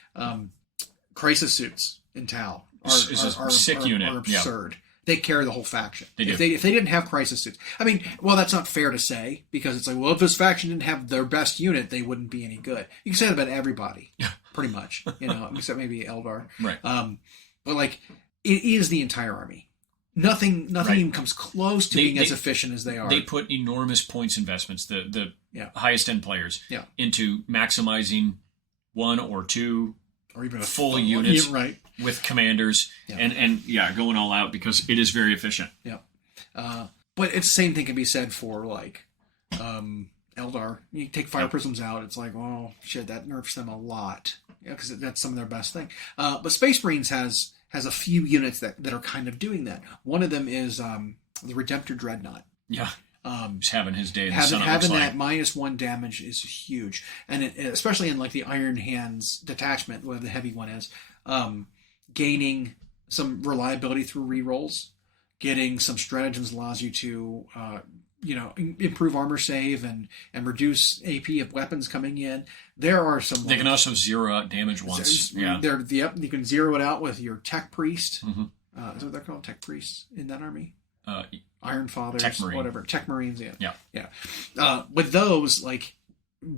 crisis suits in Tal are sick unit. Are absurd. They carry the whole faction. If they didn't have crisis suits, I mean, well, that's not fair to say because it's like, well, if this faction didn't have their best unit, they wouldn't be any good. You can say that about everybody, pretty much, you know, except maybe Eldar. Right. But like, it is the entire army. Nothing even comes close to being as efficient as they are. They put enormous points investments, the highest end players, into maximizing 1 or 2 or even full units. Yeah, right. With commanders and going all out because it is very efficient. Yeah. But it's the same thing can be said for like Eldar. You take Fire Prisms out, it's like, oh shit, that nerfs them a lot. Yeah, because that's some of their best thing. But Space Marines has a few units that are kind of doing that. One of them is the Redemptor Dreadnought. Yeah. He's having his day. Having that -1 damage is huge, and especially in like the Iron Hands detachment, where the heavy one is. Gaining some reliability through rerolls, getting some stratagems allows you to, improve armor save and reduce AP of weapons coming in. There are some. They can also zero out damage once. You can zero it out with your Tech Priest. Mm-hmm. Is what they're called? Tech Priests in that army. Iron Fathers, whatever. Tech Marines. Yeah. With those, like,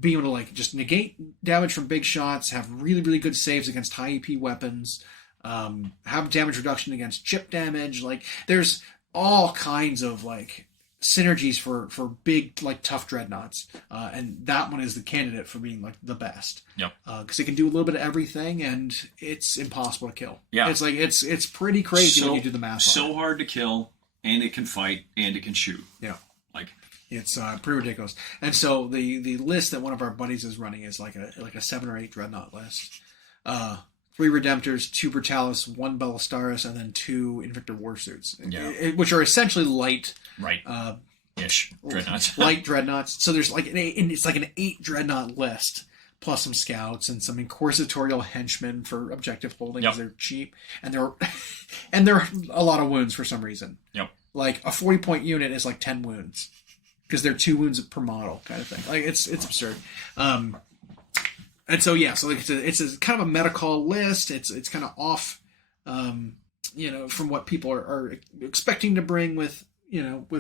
being able to like just negate damage from big shots, have really, really good saves against high AP weapons, have damage reduction against chip damage. Like there's all kinds of like synergies for big like tough dreadnoughts, and that one is the candidate for being like the best. Yep. Because it can do a little bit of everything, and it's impossible to kill. Yeah. It's like it's pretty crazy when you do the math. So hard to kill, and it can fight, and it can shoot. Yeah. Like. It's pretty ridiculous. And so the list that one of our buddies is running is like a 7 or 8 dreadnought list. 3 Redemptors, 2 Brutalis, 1 Ballistaris, and then 2 Invictor Warsuits. Yeah. Which are essentially light. Right. Ish. Dreadnoughts. Light dreadnoughts. So there's like it's like an 8 dreadnought list, plus some scouts and some inquisitorial henchmen for objective holding because they're cheap. And there are a lot of wounds for some reason. Yep. Like a 40-point unit is like 10 wounds. Because they're 2 wounds per model, kind of thing. Like it's absurd. And so so like it's a kind of a meta-call list. It's kind of off, from what people are expecting to bring with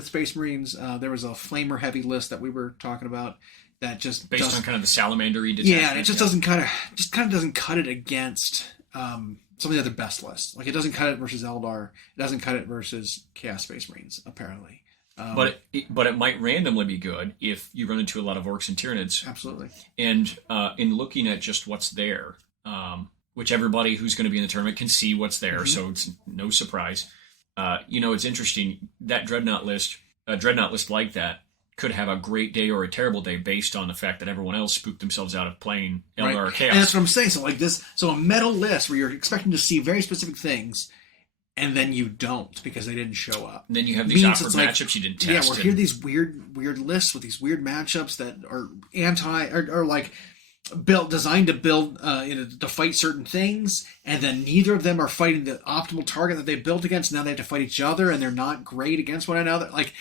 Space Marines. There was a Flamer heavy list that we were talking about that just based on kind of the Salamander-y detachment. Yeah, and it just doesn't kind of doesn't cut it against some of the other best lists. Like it doesn't cut it versus Eldar. It doesn't cut it versus Chaos Space Marines apparently. But it might randomly be good if you run into a lot of Orcs and Tyranids. Absolutely. And in looking at just what's there, which everybody who's going to be in the tournament can see what's there, so it's no surprise. It's interesting that dreadnought list like that could have a great day or a terrible day based on the fact that everyone else spooked themselves out of playing Eldar or Chaos. And that's what I'm saying. So like this, a metal list where you're expecting to see very specific things. And then you don't because they didn't show up. And then you have these awkward matchups you didn't test. Yeah, we're here these weird lists with these weird matchups that are are like designed to build to fight certain things, and then neither of them are fighting the optimal target that they built against. Now they have to fight each other, and they're not great against one another. Like,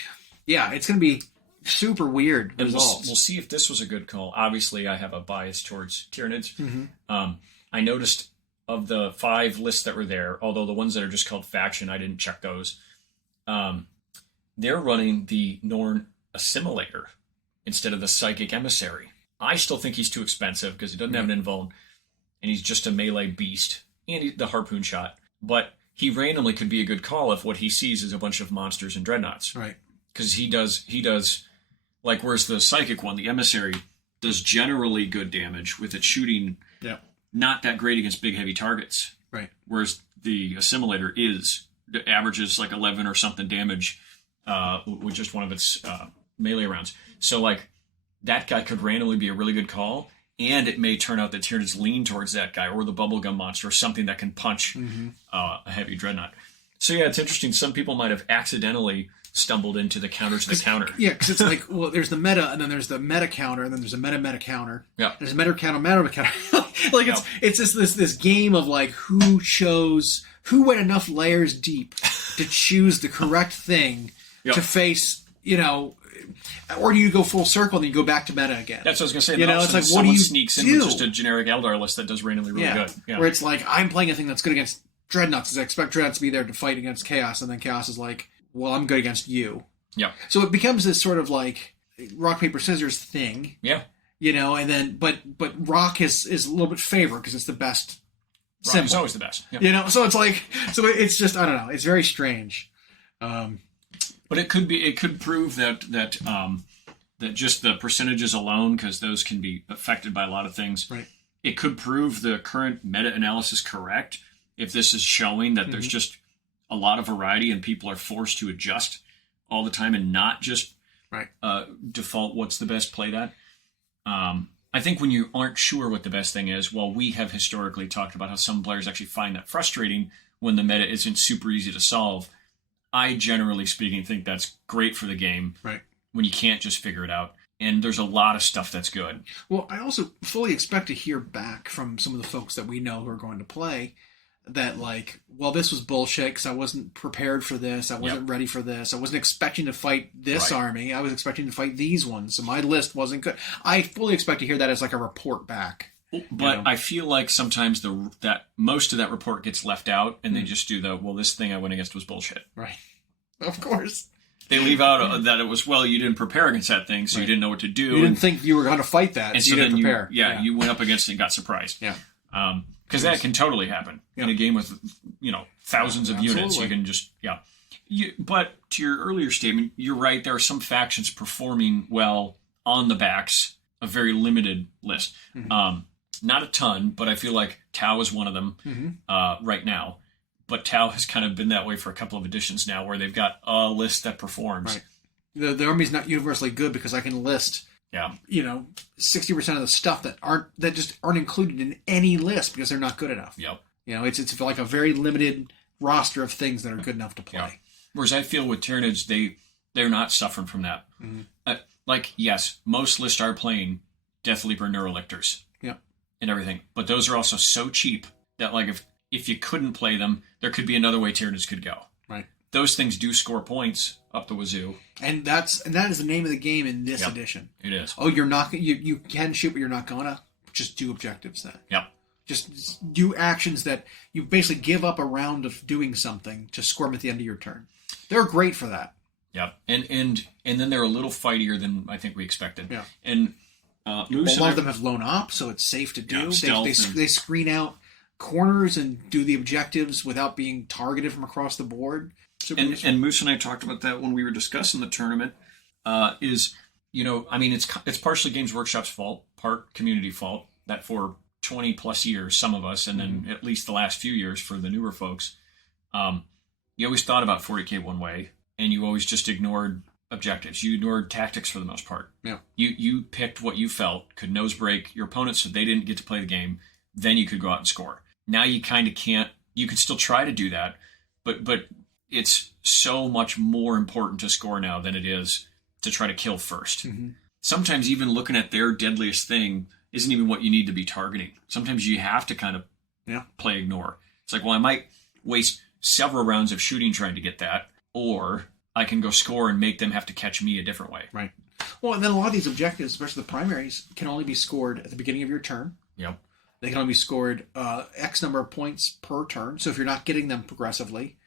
yeah, it's gonna be super weird and results. We'll see if this was a good call. Obviously, I have a bias towards Tyranids. Mm-hmm. I noticed of the 5 lists that were there, although the ones that are just called faction, I didn't check those. They're running the Norn Assimilator instead of the Psychic Emissary. I still think he's too expensive because he doesn't have an invuln, and he's just a melee beast, and the harpoon shot. But he randomly could be a good call if what he sees is a bunch of monsters and dreadnoughts. Right. Because he does, like, whereas the Psychic one, the Emissary, does generally good damage with its shooting. Yeah. Not that great against big, heavy targets. Right. Whereas the Assimilator averages like 11 or something damage with just one of its melee rounds. So, like, that guy could randomly be a really good call, and it may turn out that Tyranids lean towards that guy or the bubblegum monster or something that can punch a heavy dreadnought. So, yeah, it's interesting. Some people might have accidentally stumbled into the counter to the counter. Yeah, because it's like, well, there's the meta, and then there's the meta counter, and then there's a meta counter. Yeah. There's a meta counter. Like, it's just this game of, like, who went enough layers deep to choose the correct thing to face, or do you go full circle and you go back to meta again? That's what I was going to say. It's like, what do someone you sneaks in with just a generic Eldar list that does randomly really good. Yeah. Where it's like, I'm playing a thing that's good against Dreadnoughts, because I expect Dreadnoughts to be there to fight against Chaos, and then Chaos is like, well, I'm good against you. Yeah. So it becomes this sort of like rock, paper, scissors thing. Yeah. And then, but rock is a little bit favored because it's the best Rock symbol. is always the best. Yep. So it's like, it's just, I don't know. It's very strange. But it could prove that just the percentages alone, because those can be affected by a lot of things. Right. It could prove the current meta-analysis correct if this is showing that there's just a lot of variety and people are forced to adjust all the time and not just default what's the best play that. I think when you aren't sure what the best thing is, well, we have historically talked about how some players actually find that frustrating when the meta isn't super easy to solve. I, generally speaking, think that's great for the game when you can't just figure it out. And there's a lot of stuff that's good. Well, I also fully expect to hear back from some of the folks that we know who are going to play that, like, well, this was bullshit because I wasn't prepared for this. I wasn't ready for this. I wasn't expecting to fight this army. I was expecting to fight these ones. So my list wasn't good. I fully expect to hear that as like a report back. But I feel like sometimes that most of that report gets left out, and they just do this thing I went against was bullshit. Right. Of course. They leave out that it was, you didn't prepare against that thing, so you didn't know what to do. You didn't think you were going to fight that, and so you didn't prepare. You went up against it and got surprised. Yeah. Because that can totally happen in a game with, thousands of units. You can just, but to your earlier statement, you're right. There are some factions performing well on the backs, a very limited list. Not a ton, but I feel like Tau is one of them right now. But Tau has kind of been that way for a couple of editions now, where they've got a list that performs. Right. The army's not universally good because I can list 60% of the stuff that just aren't included in any list because they're not good enough. Yep. It's like a very limited roster of things that are good enough to play. Yeah. Whereas I feel with Tyranids, they're not suffering from that. Yes, most lists are playing Death Leaper Neurolictors. Yeah. And everything. But those are also so cheap that, like, if you couldn't play them, there could be another way Tyranids could go. Right. Those things do score points up the wazoo. And that is the name of the game in this edition. It is. Oh, you're not you can shoot, but you're not gonna. Just do objectives then. Yep. Just do actions that you basically give up a round of doing something to score them at the end of your turn. They're great for that. Yep. And then they're a little fightier than I think we expected. Yeah. And a lot of them have lone op, so it's safe to do. Yeah, they screen out corners and do the objectives without being targeted from across the board. And Moose and I talked about that when we were discussing the tournament. It's partially Games Workshop's fault, part community fault, that for 20 plus years, some of us, and then at least the last few years for the newer folks, you always thought about 40k one way, and you always just ignored objectives. You ignored tactics for the most part. Yeah. You picked what you felt could nose break your opponent so they didn't get to play the game. Then you could go out and score. Now you kind of can't. You could still try to do that, but it's so much more important to score now than it is to try to kill first. Sometimes even looking at their deadliest thing isn't even what you need to be targeting. Sometimes you have to kind of play ignore. It's like, well, I might waste several rounds of shooting trying to get that, or I can go score and make them have to catch me a different way. Right. Well, and then a lot of these objectives, especially the primaries, can only be scored at the beginning of your turn. Yep. They can only be scored X number of points per turn. So if you're not getting them progressively,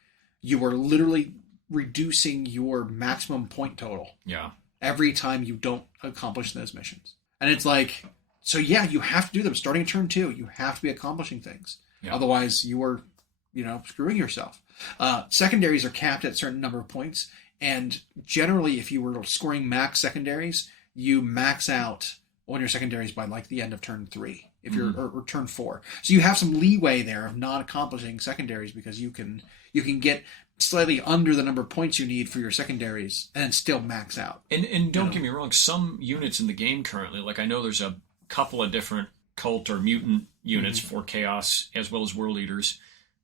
you are literally reducing your maximum point total. Yeah. Every time you don't accomplish those missions. And it's like, so yeah, you have to do them. Starting at turn 2, you have to be accomplishing things. Yeah. Otherwise, you are, screwing yourself. Secondaries are capped at a certain number of points. And generally, if you were scoring max secondaries, you max out on your secondaries by like the end of turn 3, if you're or turn 4. So you have some leeway there of not accomplishing secondaries because you can get slightly under the number of points you need for your secondaries and still max out. And don't get me wrong, some units in the game currently, like I know there's a couple of different cult or mutant units for Chaos as well as World Eaters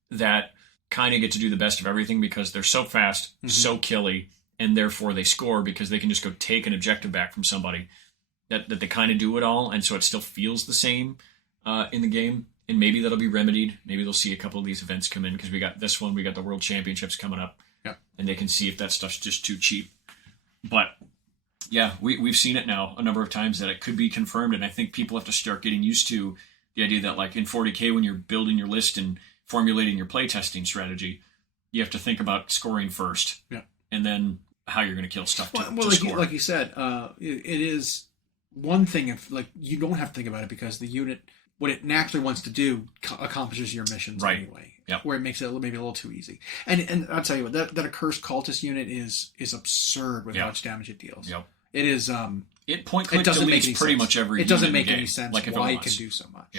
that kind of get to do the best of everything because they're so fast, so killy, and therefore they score because they can just go take an objective back from somebody. That they kind of do it all, and so it still feels the same in the game. And maybe that'll be remedied. Maybe they'll see a couple of these events come in because we got this one, we got the World Championships coming up, and they can see if that stuff's just too cheap. But yeah, we've seen it now a number of times that it could be confirmed, and I think people have to start getting used to the idea that like in 40K when you're building your list and formulating your playtesting strategy, you have to think about scoring first, and then how you're going to kill stuff to score. Like you said, it is one thing if like you don't have to think about it because the unit, what it naturally wants to do, accomplishes your missions anyway. Where it makes it maybe a little too easy. And I'll tell you what, that accursed cultist unit is absurd with how much damage it deals. It is it point click deletes pretty much every. It doesn't make any sense like why it can do so much.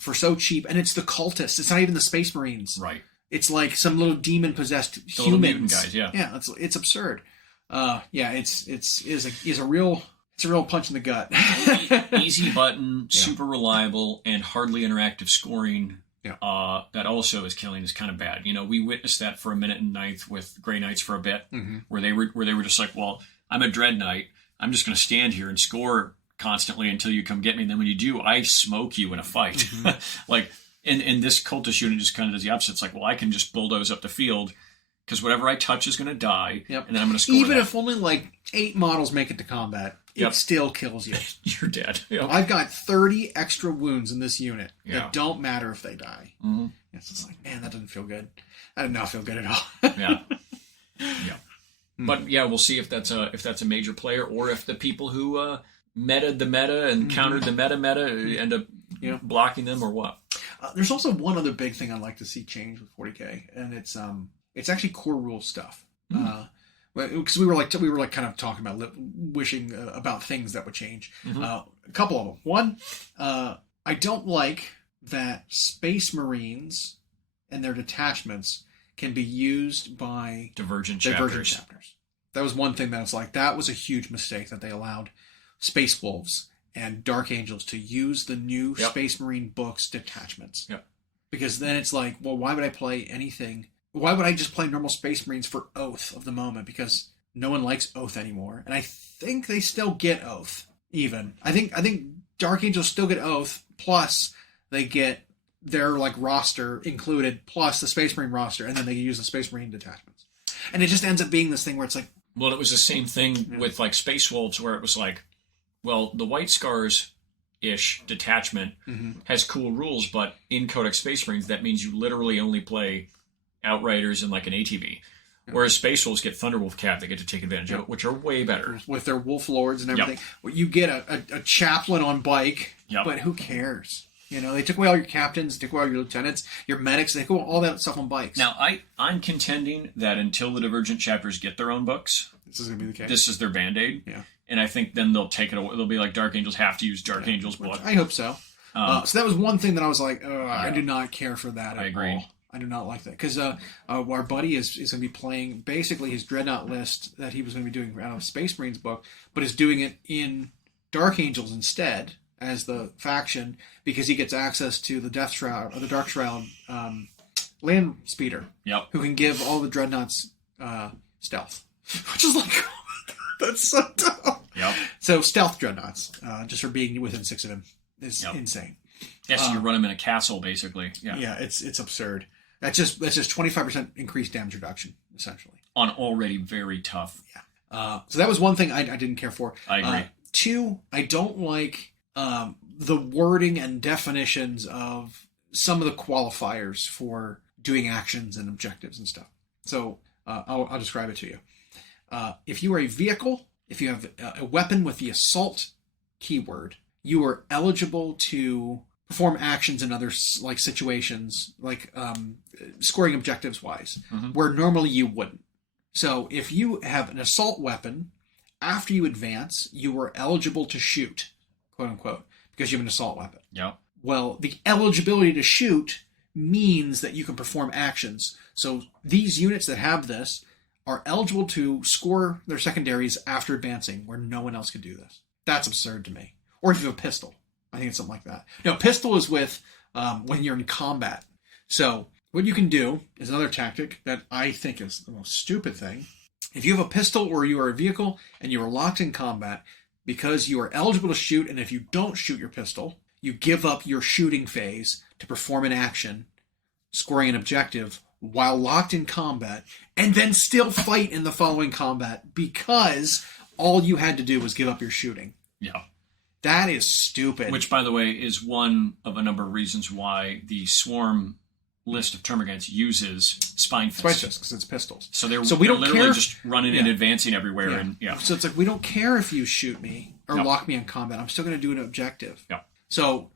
For so cheap, and it's the cultists. It's not even the Space Marines. Right. It's like some little demon possessed humans. Mutant guys. Yeah. It's absurd. It's a real punch in the gut. Easy button, super reliable, and hardly interactive scoring. That also is killing is kind of bad. We witnessed that for a minute in 9th with Grey Knights for a bit, where they were just like, well, I'm a Dread Knight. I'm just going to stand here and score constantly until you come get me. And then when you do, I smoke you in a fight. And this cultist unit just kind of does the opposite. It's like, well, I can just bulldoze up the field because whatever I touch is going to die, and then I'm going to score. Even if only like 8 models make it to combat, it still kills you. You're dead. I've got 30 extra wounds in this unit that don't matter if they die. It's just like, man, that doesn't feel good. That did not feel good at all. But we'll see if that's a major player or if the people who metaed the meta and countered the meta end up blocking them or what. There's also one other big thing I'd like to see change with 40K, and it's actually core rule stuff. Because we were kind of talking about wishing about things that would change. A couple of them. One, I don't like that Space Marines and their detachments can be used by divergent chapters. That was one thing that was like, that was a huge mistake that they allowed Space Wolves and Dark Angels to use the new Space Marine books detachments. Because then it's like, well, why would I play anything? Why would I just play normal Space Marines for Oath of the moment? Because no one likes Oath anymore. And I think they still get Oath, even. I think Dark Angels still get Oath, plus they get their like roster included, plus the Space Marine roster, and then they use the Space Marine detachments. And it just ends up being this thing where it's like... Well, it was the same thing with like Space Wolves, where it was like, well, the White Scars-ish detachment has cool rules, but in Codex Space Marines, that means you literally only play Outriders and like an ATV. Whereas Space Wolves get Thunderwolf Cav, they get to take advantage of it, which are way better. With their Wolf Lords and everything. You get a chaplain on bike, but who cares? They took away all your captains, took away all your lieutenants, your medics, they took away all that stuff on bikes. Now, I'm contending that until the Divergent chapters get their own books, this is going to be the case. This is their Band-Aid. And I think then they'll take it away. They'll be like, Dark Angels have to use Dark Angels book. I hope so. So that was one thing that I was like, I do not care for that at all. I do not like that. Because our buddy is going to be playing basically his Dreadnought list that he was going to be doing out of Space Marines book, but is doing it in Dark Angels instead as the faction because he gets access to the Death Shroud, or the Dark Shroud land speeder, who can give all the Dreadnoughts stealth. Which is like, that's so dumb. So stealth Dreadnoughts, just for being within 6 of him, is insane. Yeah, so you run them in a castle, basically. Yeah, it's absurd. That's just 25% increased damage reduction, essentially. On already very tough So that was one thing I didn't care for. I agree. Two, I don't like the wording and definitions of some of the qualifiers for doing actions and objectives and stuff. So I'll describe it to you. If you are a vehicle, if you have a weapon with the assault keyword, you are eligible to perform actions in other like situations, like scoring objectives wise, where normally you wouldn't. So if you have an assault weapon, after you advance, you are eligible to shoot, quote unquote, because you have an assault weapon. Yeah. Well, the eligibility to shoot means that you can perform actions. So these units that have this are eligible to score their secondaries after advancing, where no one else could do this. That's absurd to me. Or if you have a pistol. I think it's something like that. Now, pistol is with when you're in combat. So what you can do is another tactic that I think is the most stupid thing. If you have a pistol or you are a vehicle and you are locked in combat, because you are eligible to shoot, and if you don't shoot your pistol, you give up your shooting phase to perform an action, scoring an objective while locked in combat, and then still fight in the following combat because all you had to do was give up your shooting. Yeah. That is stupid. Which, by the way, is one of a number of reasons why the Swarm list of termagants uses Spine Fist. Spine Fist, because it's pistols. So they're we don't literally care just running and advancing everywhere. Yeah. And So it's like, we don't care if you shoot me or lock me in combat. I'm still going to do an objective. Yeah. So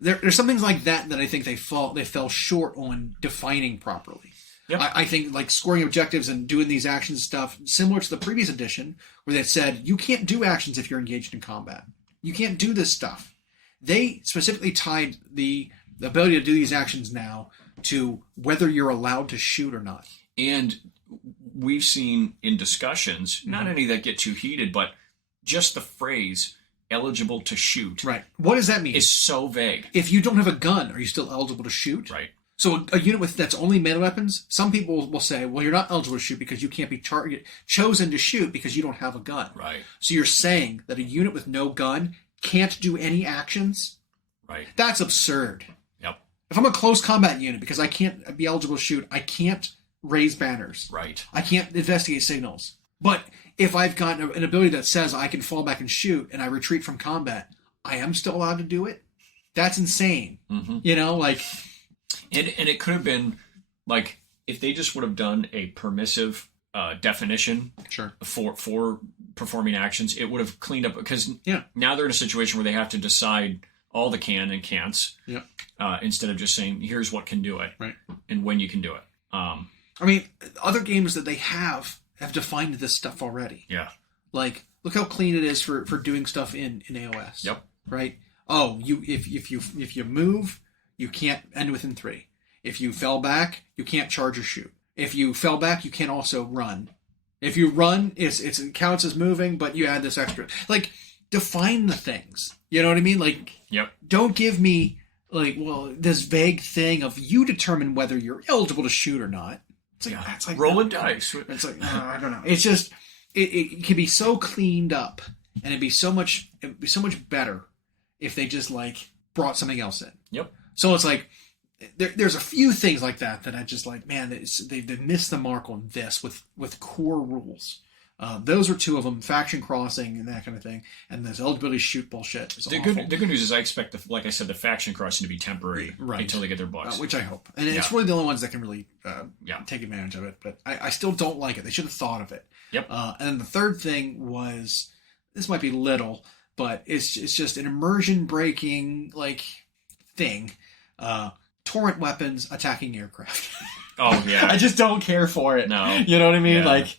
there's some things like that I think they fell short on defining properly. Yep. I think like scoring objectives and doing these actions stuff, similar to the previous edition, where they said you can't do actions if you're engaged in combat. You can't do this stuff. They specifically tied the ability to do these actions now to whether you're allowed to shoot or not. And we've seen in discussions, not any that get too heated, but just the phrase eligible to shoot. Right. What does that mean? Is so vague. If you don't have a gun, are you still eligible to shoot? Right. So a unit that's only melee weapons, some people will say, well, you're not eligible to shoot because you can't be chosen to shoot because you don't have a gun. Right. So you're saying that a unit with no gun can't do any actions? Right. That's absurd. Yep. If I'm a close combat unit, because I can't be eligible to shoot, I can't raise banners. Right. I can't investigate signals. But if I've got an ability that says I can fall back and shoot and I retreat from combat, I am still allowed to do it? That's insane. Mm-hmm. You know, like... And it could have been, like, if they just would have done a permissive definition for performing actions, it would have cleaned up, because now they're in a situation where they have to decide all the can and can'ts instead of just saying, here's what can do it and when you can do it. I mean, other games that they have defined this stuff already. Yeah. Like, look how clean it is for doing stuff in AoS. Yep. Right? Oh, if you move, you can't end within 3. If you fell back, you can't charge or shoot. If you fell back, you can also run. If you run, it counts as moving, but you add this extra. Like, define the things. You know what I mean? Like, don't give me, like, well, this vague thing of you determine whether you're eligible to shoot or not. It's like, that's like rolling dice. It's like, I don't know. It's just, it can be so cleaned up, and it'd be so much better if they just, like, brought something else in. Yep. So it's like, there's a few things like that I just like, man, they've missed the mark on this with core rules. Those are 2 of them, faction crossing and that kind of thing, and this eligibility to shoot bullshit is the awful. good news is I expect, like I said, the faction crossing to be temporary until they get their books. Which I hope. And it's really the only ones that can really take advantage of it, but I still don't like it. They should have thought of it. Yep. And then the third thing was, this might be little, but it's just an immersion breaking, like, thing. Torrent weapons attacking aircraft. Oh, yeah. I just don't care for it. No. You know what I mean? Yeah. Like,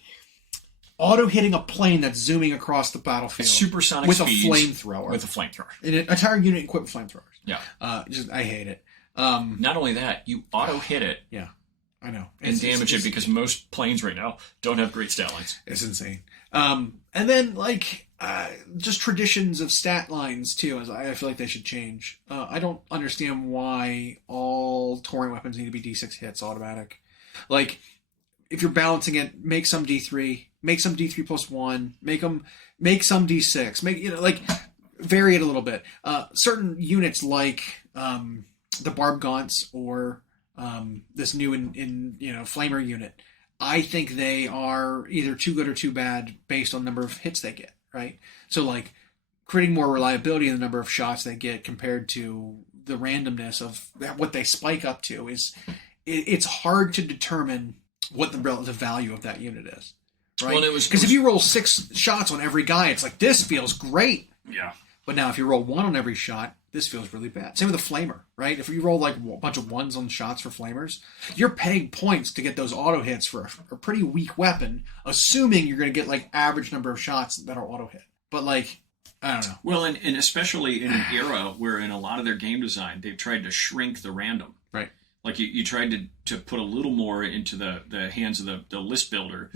auto hitting a plane that's zooming across the battlefield. Supersonic with speeds. A flamethrower. With a flamethrower. An entire unit equipped with flamethrowers. Yeah. I hate it. Not only that, you auto hit it. Yeah. I know. And damage it, because most planes right now don't have great stat lines. It's insane. And then, like, just traditions of stat lines, too. I feel like they should change. I don't understand why all torrent weapons need to be D6 hits automatic. Like, if you're balancing it, make some D3, make some D3 plus 1, make some D6, vary it a little bit. Certain units like the Barb Gaunts or this new Flamer unit, I think they are either too good or too bad based on the number of hits they get, right? So, like, creating more reliability in the number of shots they get compared to the randomness of what they spike up to it's hard to determine what the relative value of that unit is, right? Well, because if you roll 6 shots on every guy, it's like, this feels great. Yeah. But now if you roll 1 on every shot, this feels really bad. Same with the Flamer, right? If you roll like a bunch of 1s on shots for Flamers, you're paying points to get those auto hits for a pretty weak weapon, assuming you're going to get like average number of shots that are auto hit. But like, I don't know. Well, and especially in an era where in a lot of their game design, they've tried to shrink the random. Right. Like you tried to put a little more into the hands of the list builder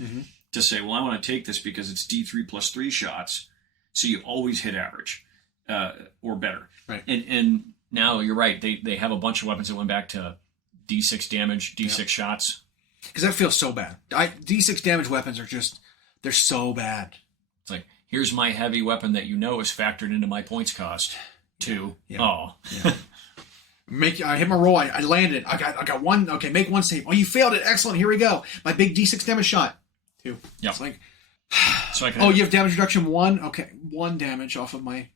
to say, well, I want to take this because it's D3 plus 3 shots, so you always hit average. Or better. Right. And now you're right. They have a bunch of weapons that went back to D6 damage, D6 shots. Because that feels so bad. D6 damage weapons are just, they're so bad. It's like, here's my heavy weapon that you know is factored into my points cost. 2. Yeah. Oh. Yeah. I hit my roll. I landed. I got 1. Okay, make 1 save. Oh, you failed it. Excellent. Here we go. My big D6 damage shot. 2. Yeah. It's like, so you have damage reduction 1? Okay, 1 damage off of my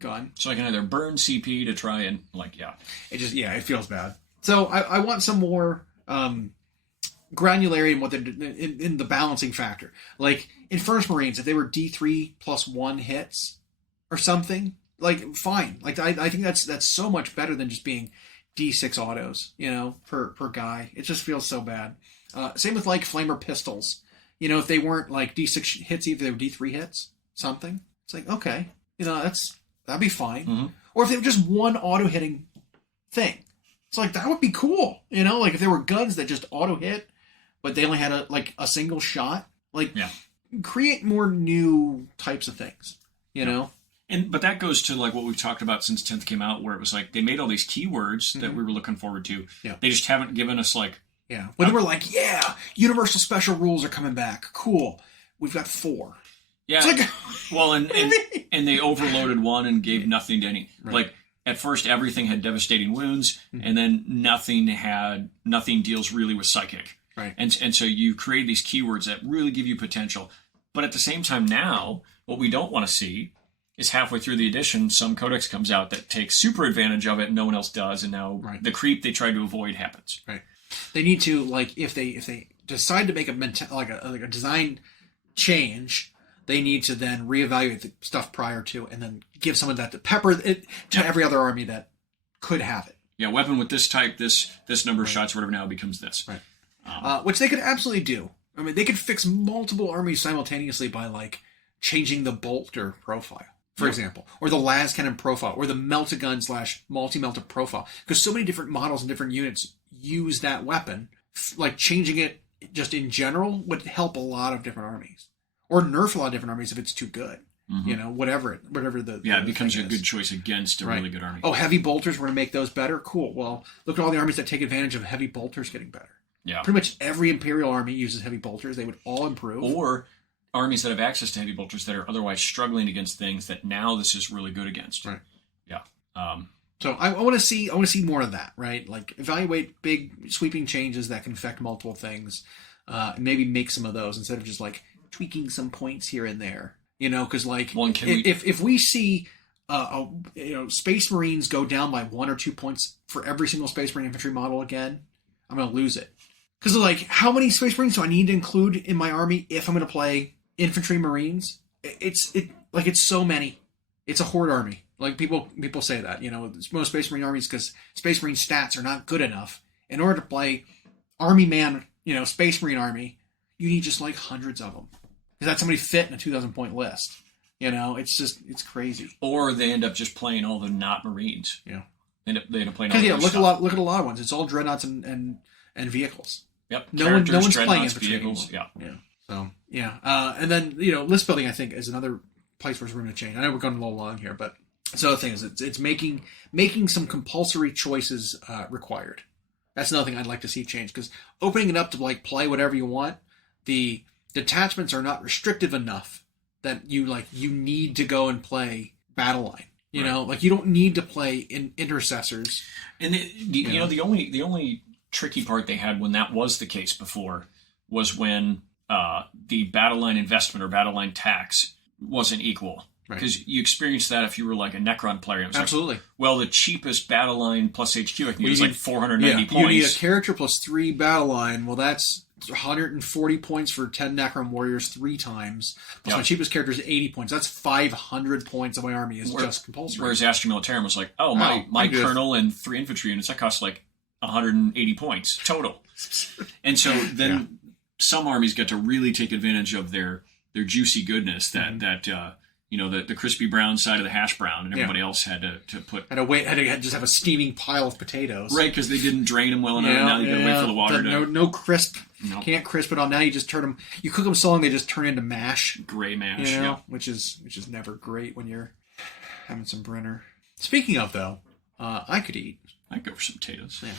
gun. So I can either burn CP to try and It feels bad. So I want some more granularity in what they're in the balancing factor. Like in First Marines, if they were D3 plus 1 hits or something, like fine. Like I think that's so much better than just being D6 autos, per guy. It just feels so bad. Same with like Flamer pistols. If they weren't like D6 hits, either they were D3 hits, something. It's like, okay, that'd be fine. Mm-hmm. Or if they were just 1 auto hitting thing. It's like, that would be cool. Like if there were guns that just auto hit, but they only had a single shot. Like, create more new types of things, know? But that goes to like what we've talked about since 10th came out, where it was like they made all these keywords that we were looking forward to. Yeah. They just haven't given us like... Yeah. When they were like, universal special rules are coming back. Cool. We've got 4. Yeah. Like, well, and they overloaded 1 and gave nothing to any. Right. Like at first, everything had devastating wounds, and then nothing deals really with psychic. Right. And so you create these keywords that really give you potential. But at the same time, now what we don't want to see is halfway through the edition, some codex comes out that takes super advantage of it, and no one else does, and now the creep they tried to avoid happens. Right. They need to, like, if they decide to make a design change, they need to then reevaluate the stuff prior to, and then give someone that to pepper it to every other army that could have it. Yeah, weapon with this type, this number of shots, whatever now becomes this. Right. Which they could absolutely do. I mean, they could fix multiple armies simultaneously by like changing the bolter profile, for example, or the las cannon profile, or the melt-a-gun / multi-melter profile, because so many different models and different units use that weapon. Like changing it just in general would help a lot of different armies. Or nerf a lot of different armies if it's too good. Mm-hmm. Whatever the... Yeah, it becomes a good choice against a really good army. Oh, heavy bolters, we're going to make those better? Cool. Well, look at all the armies that take advantage of heavy bolters getting better. Yeah. Pretty much every Imperial army uses heavy bolters. They would all improve. Or armies that have access to heavy bolters that are otherwise struggling against things that now this is really good against. Right. Yeah. So I want to see more of that, right? Like evaluate big sweeping changes that can affect multiple things. Maybe make some of those instead of just like tweaking some points here and there, because like if we see Space Marines go down by 1 or 2 points for every single Space Marine infantry model again, I'm going to lose it. Because like, how many Space Marines do I need to include in my army if I'm going to play infantry Marines? It's so many. It's a horde army. Like people say that, most Space Marine armies, because Space Marine stats are not good enough. In order to play Army Man, Space Marine army, you need just like hundreds of them. Because that's somebody fit in a 2,000 point list. It's crazy. Or they end up just playing all the not Marines. Yeah. They end up playing all the look at a lot of ones. It's all dreadnoughts and vehicles. Yep. No one's playing infantry vehicles. Anymore. Yeah. So and then list building I think is another place where we're going to change. I know we're going a little long here, but the other thing is it's making some compulsory choices required. That's another thing I'd like to see change, because opening it up to like play whatever you want, the detachments are not restrictive enough that you need to go and play battle line. Like you don't need to play in intercessors. And the only tricky part they had when that was the case before was when the battle line investment or battle line tax wasn't equal. Because you experienced that if you were like a Necron player. It was Absolutely. Like, well, the cheapest battle line plus HQ I can get is like 490 points. You need a character plus 3 battle line. Well, that's 140 points for 10 Necron warriors 3 times. Plus my cheapest character is 80 points. That's 500 points of my army is just compulsory. Whereas Astra Militarum was like, my colonel and 3 infantry units, that costs like 180 points total. And so then some armies get to really take advantage of their juicy goodness that the crispy brown side of the hash brown, and everybody else had to put had to just have a steaming pile of potatoes, right? Because they didn't drain them well enough. Now you got to wait for the water to no crisp. No. Can't crisp it on. Now you just turn them. You cook them so long they just turn into mash, gray mash, which is never great when you're having some Brenner. Speaking of though, I could eat. I'd go for some potatoes. Yeah.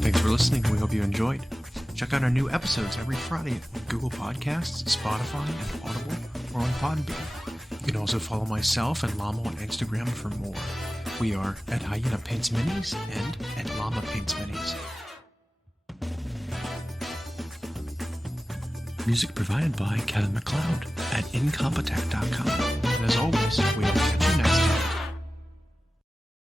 Thanks for listening. We hope you enjoyed. Check out our new episodes every Friday on Google Podcasts, Spotify, and Audible, or on Podbean. You can also follow myself and Llama on Instagram for more. We are at Hyena Paints Minis and at Llama Paints Minis. Music provided by Kevin MacLeod at Incompetech.com. And as always, we will catch you next time.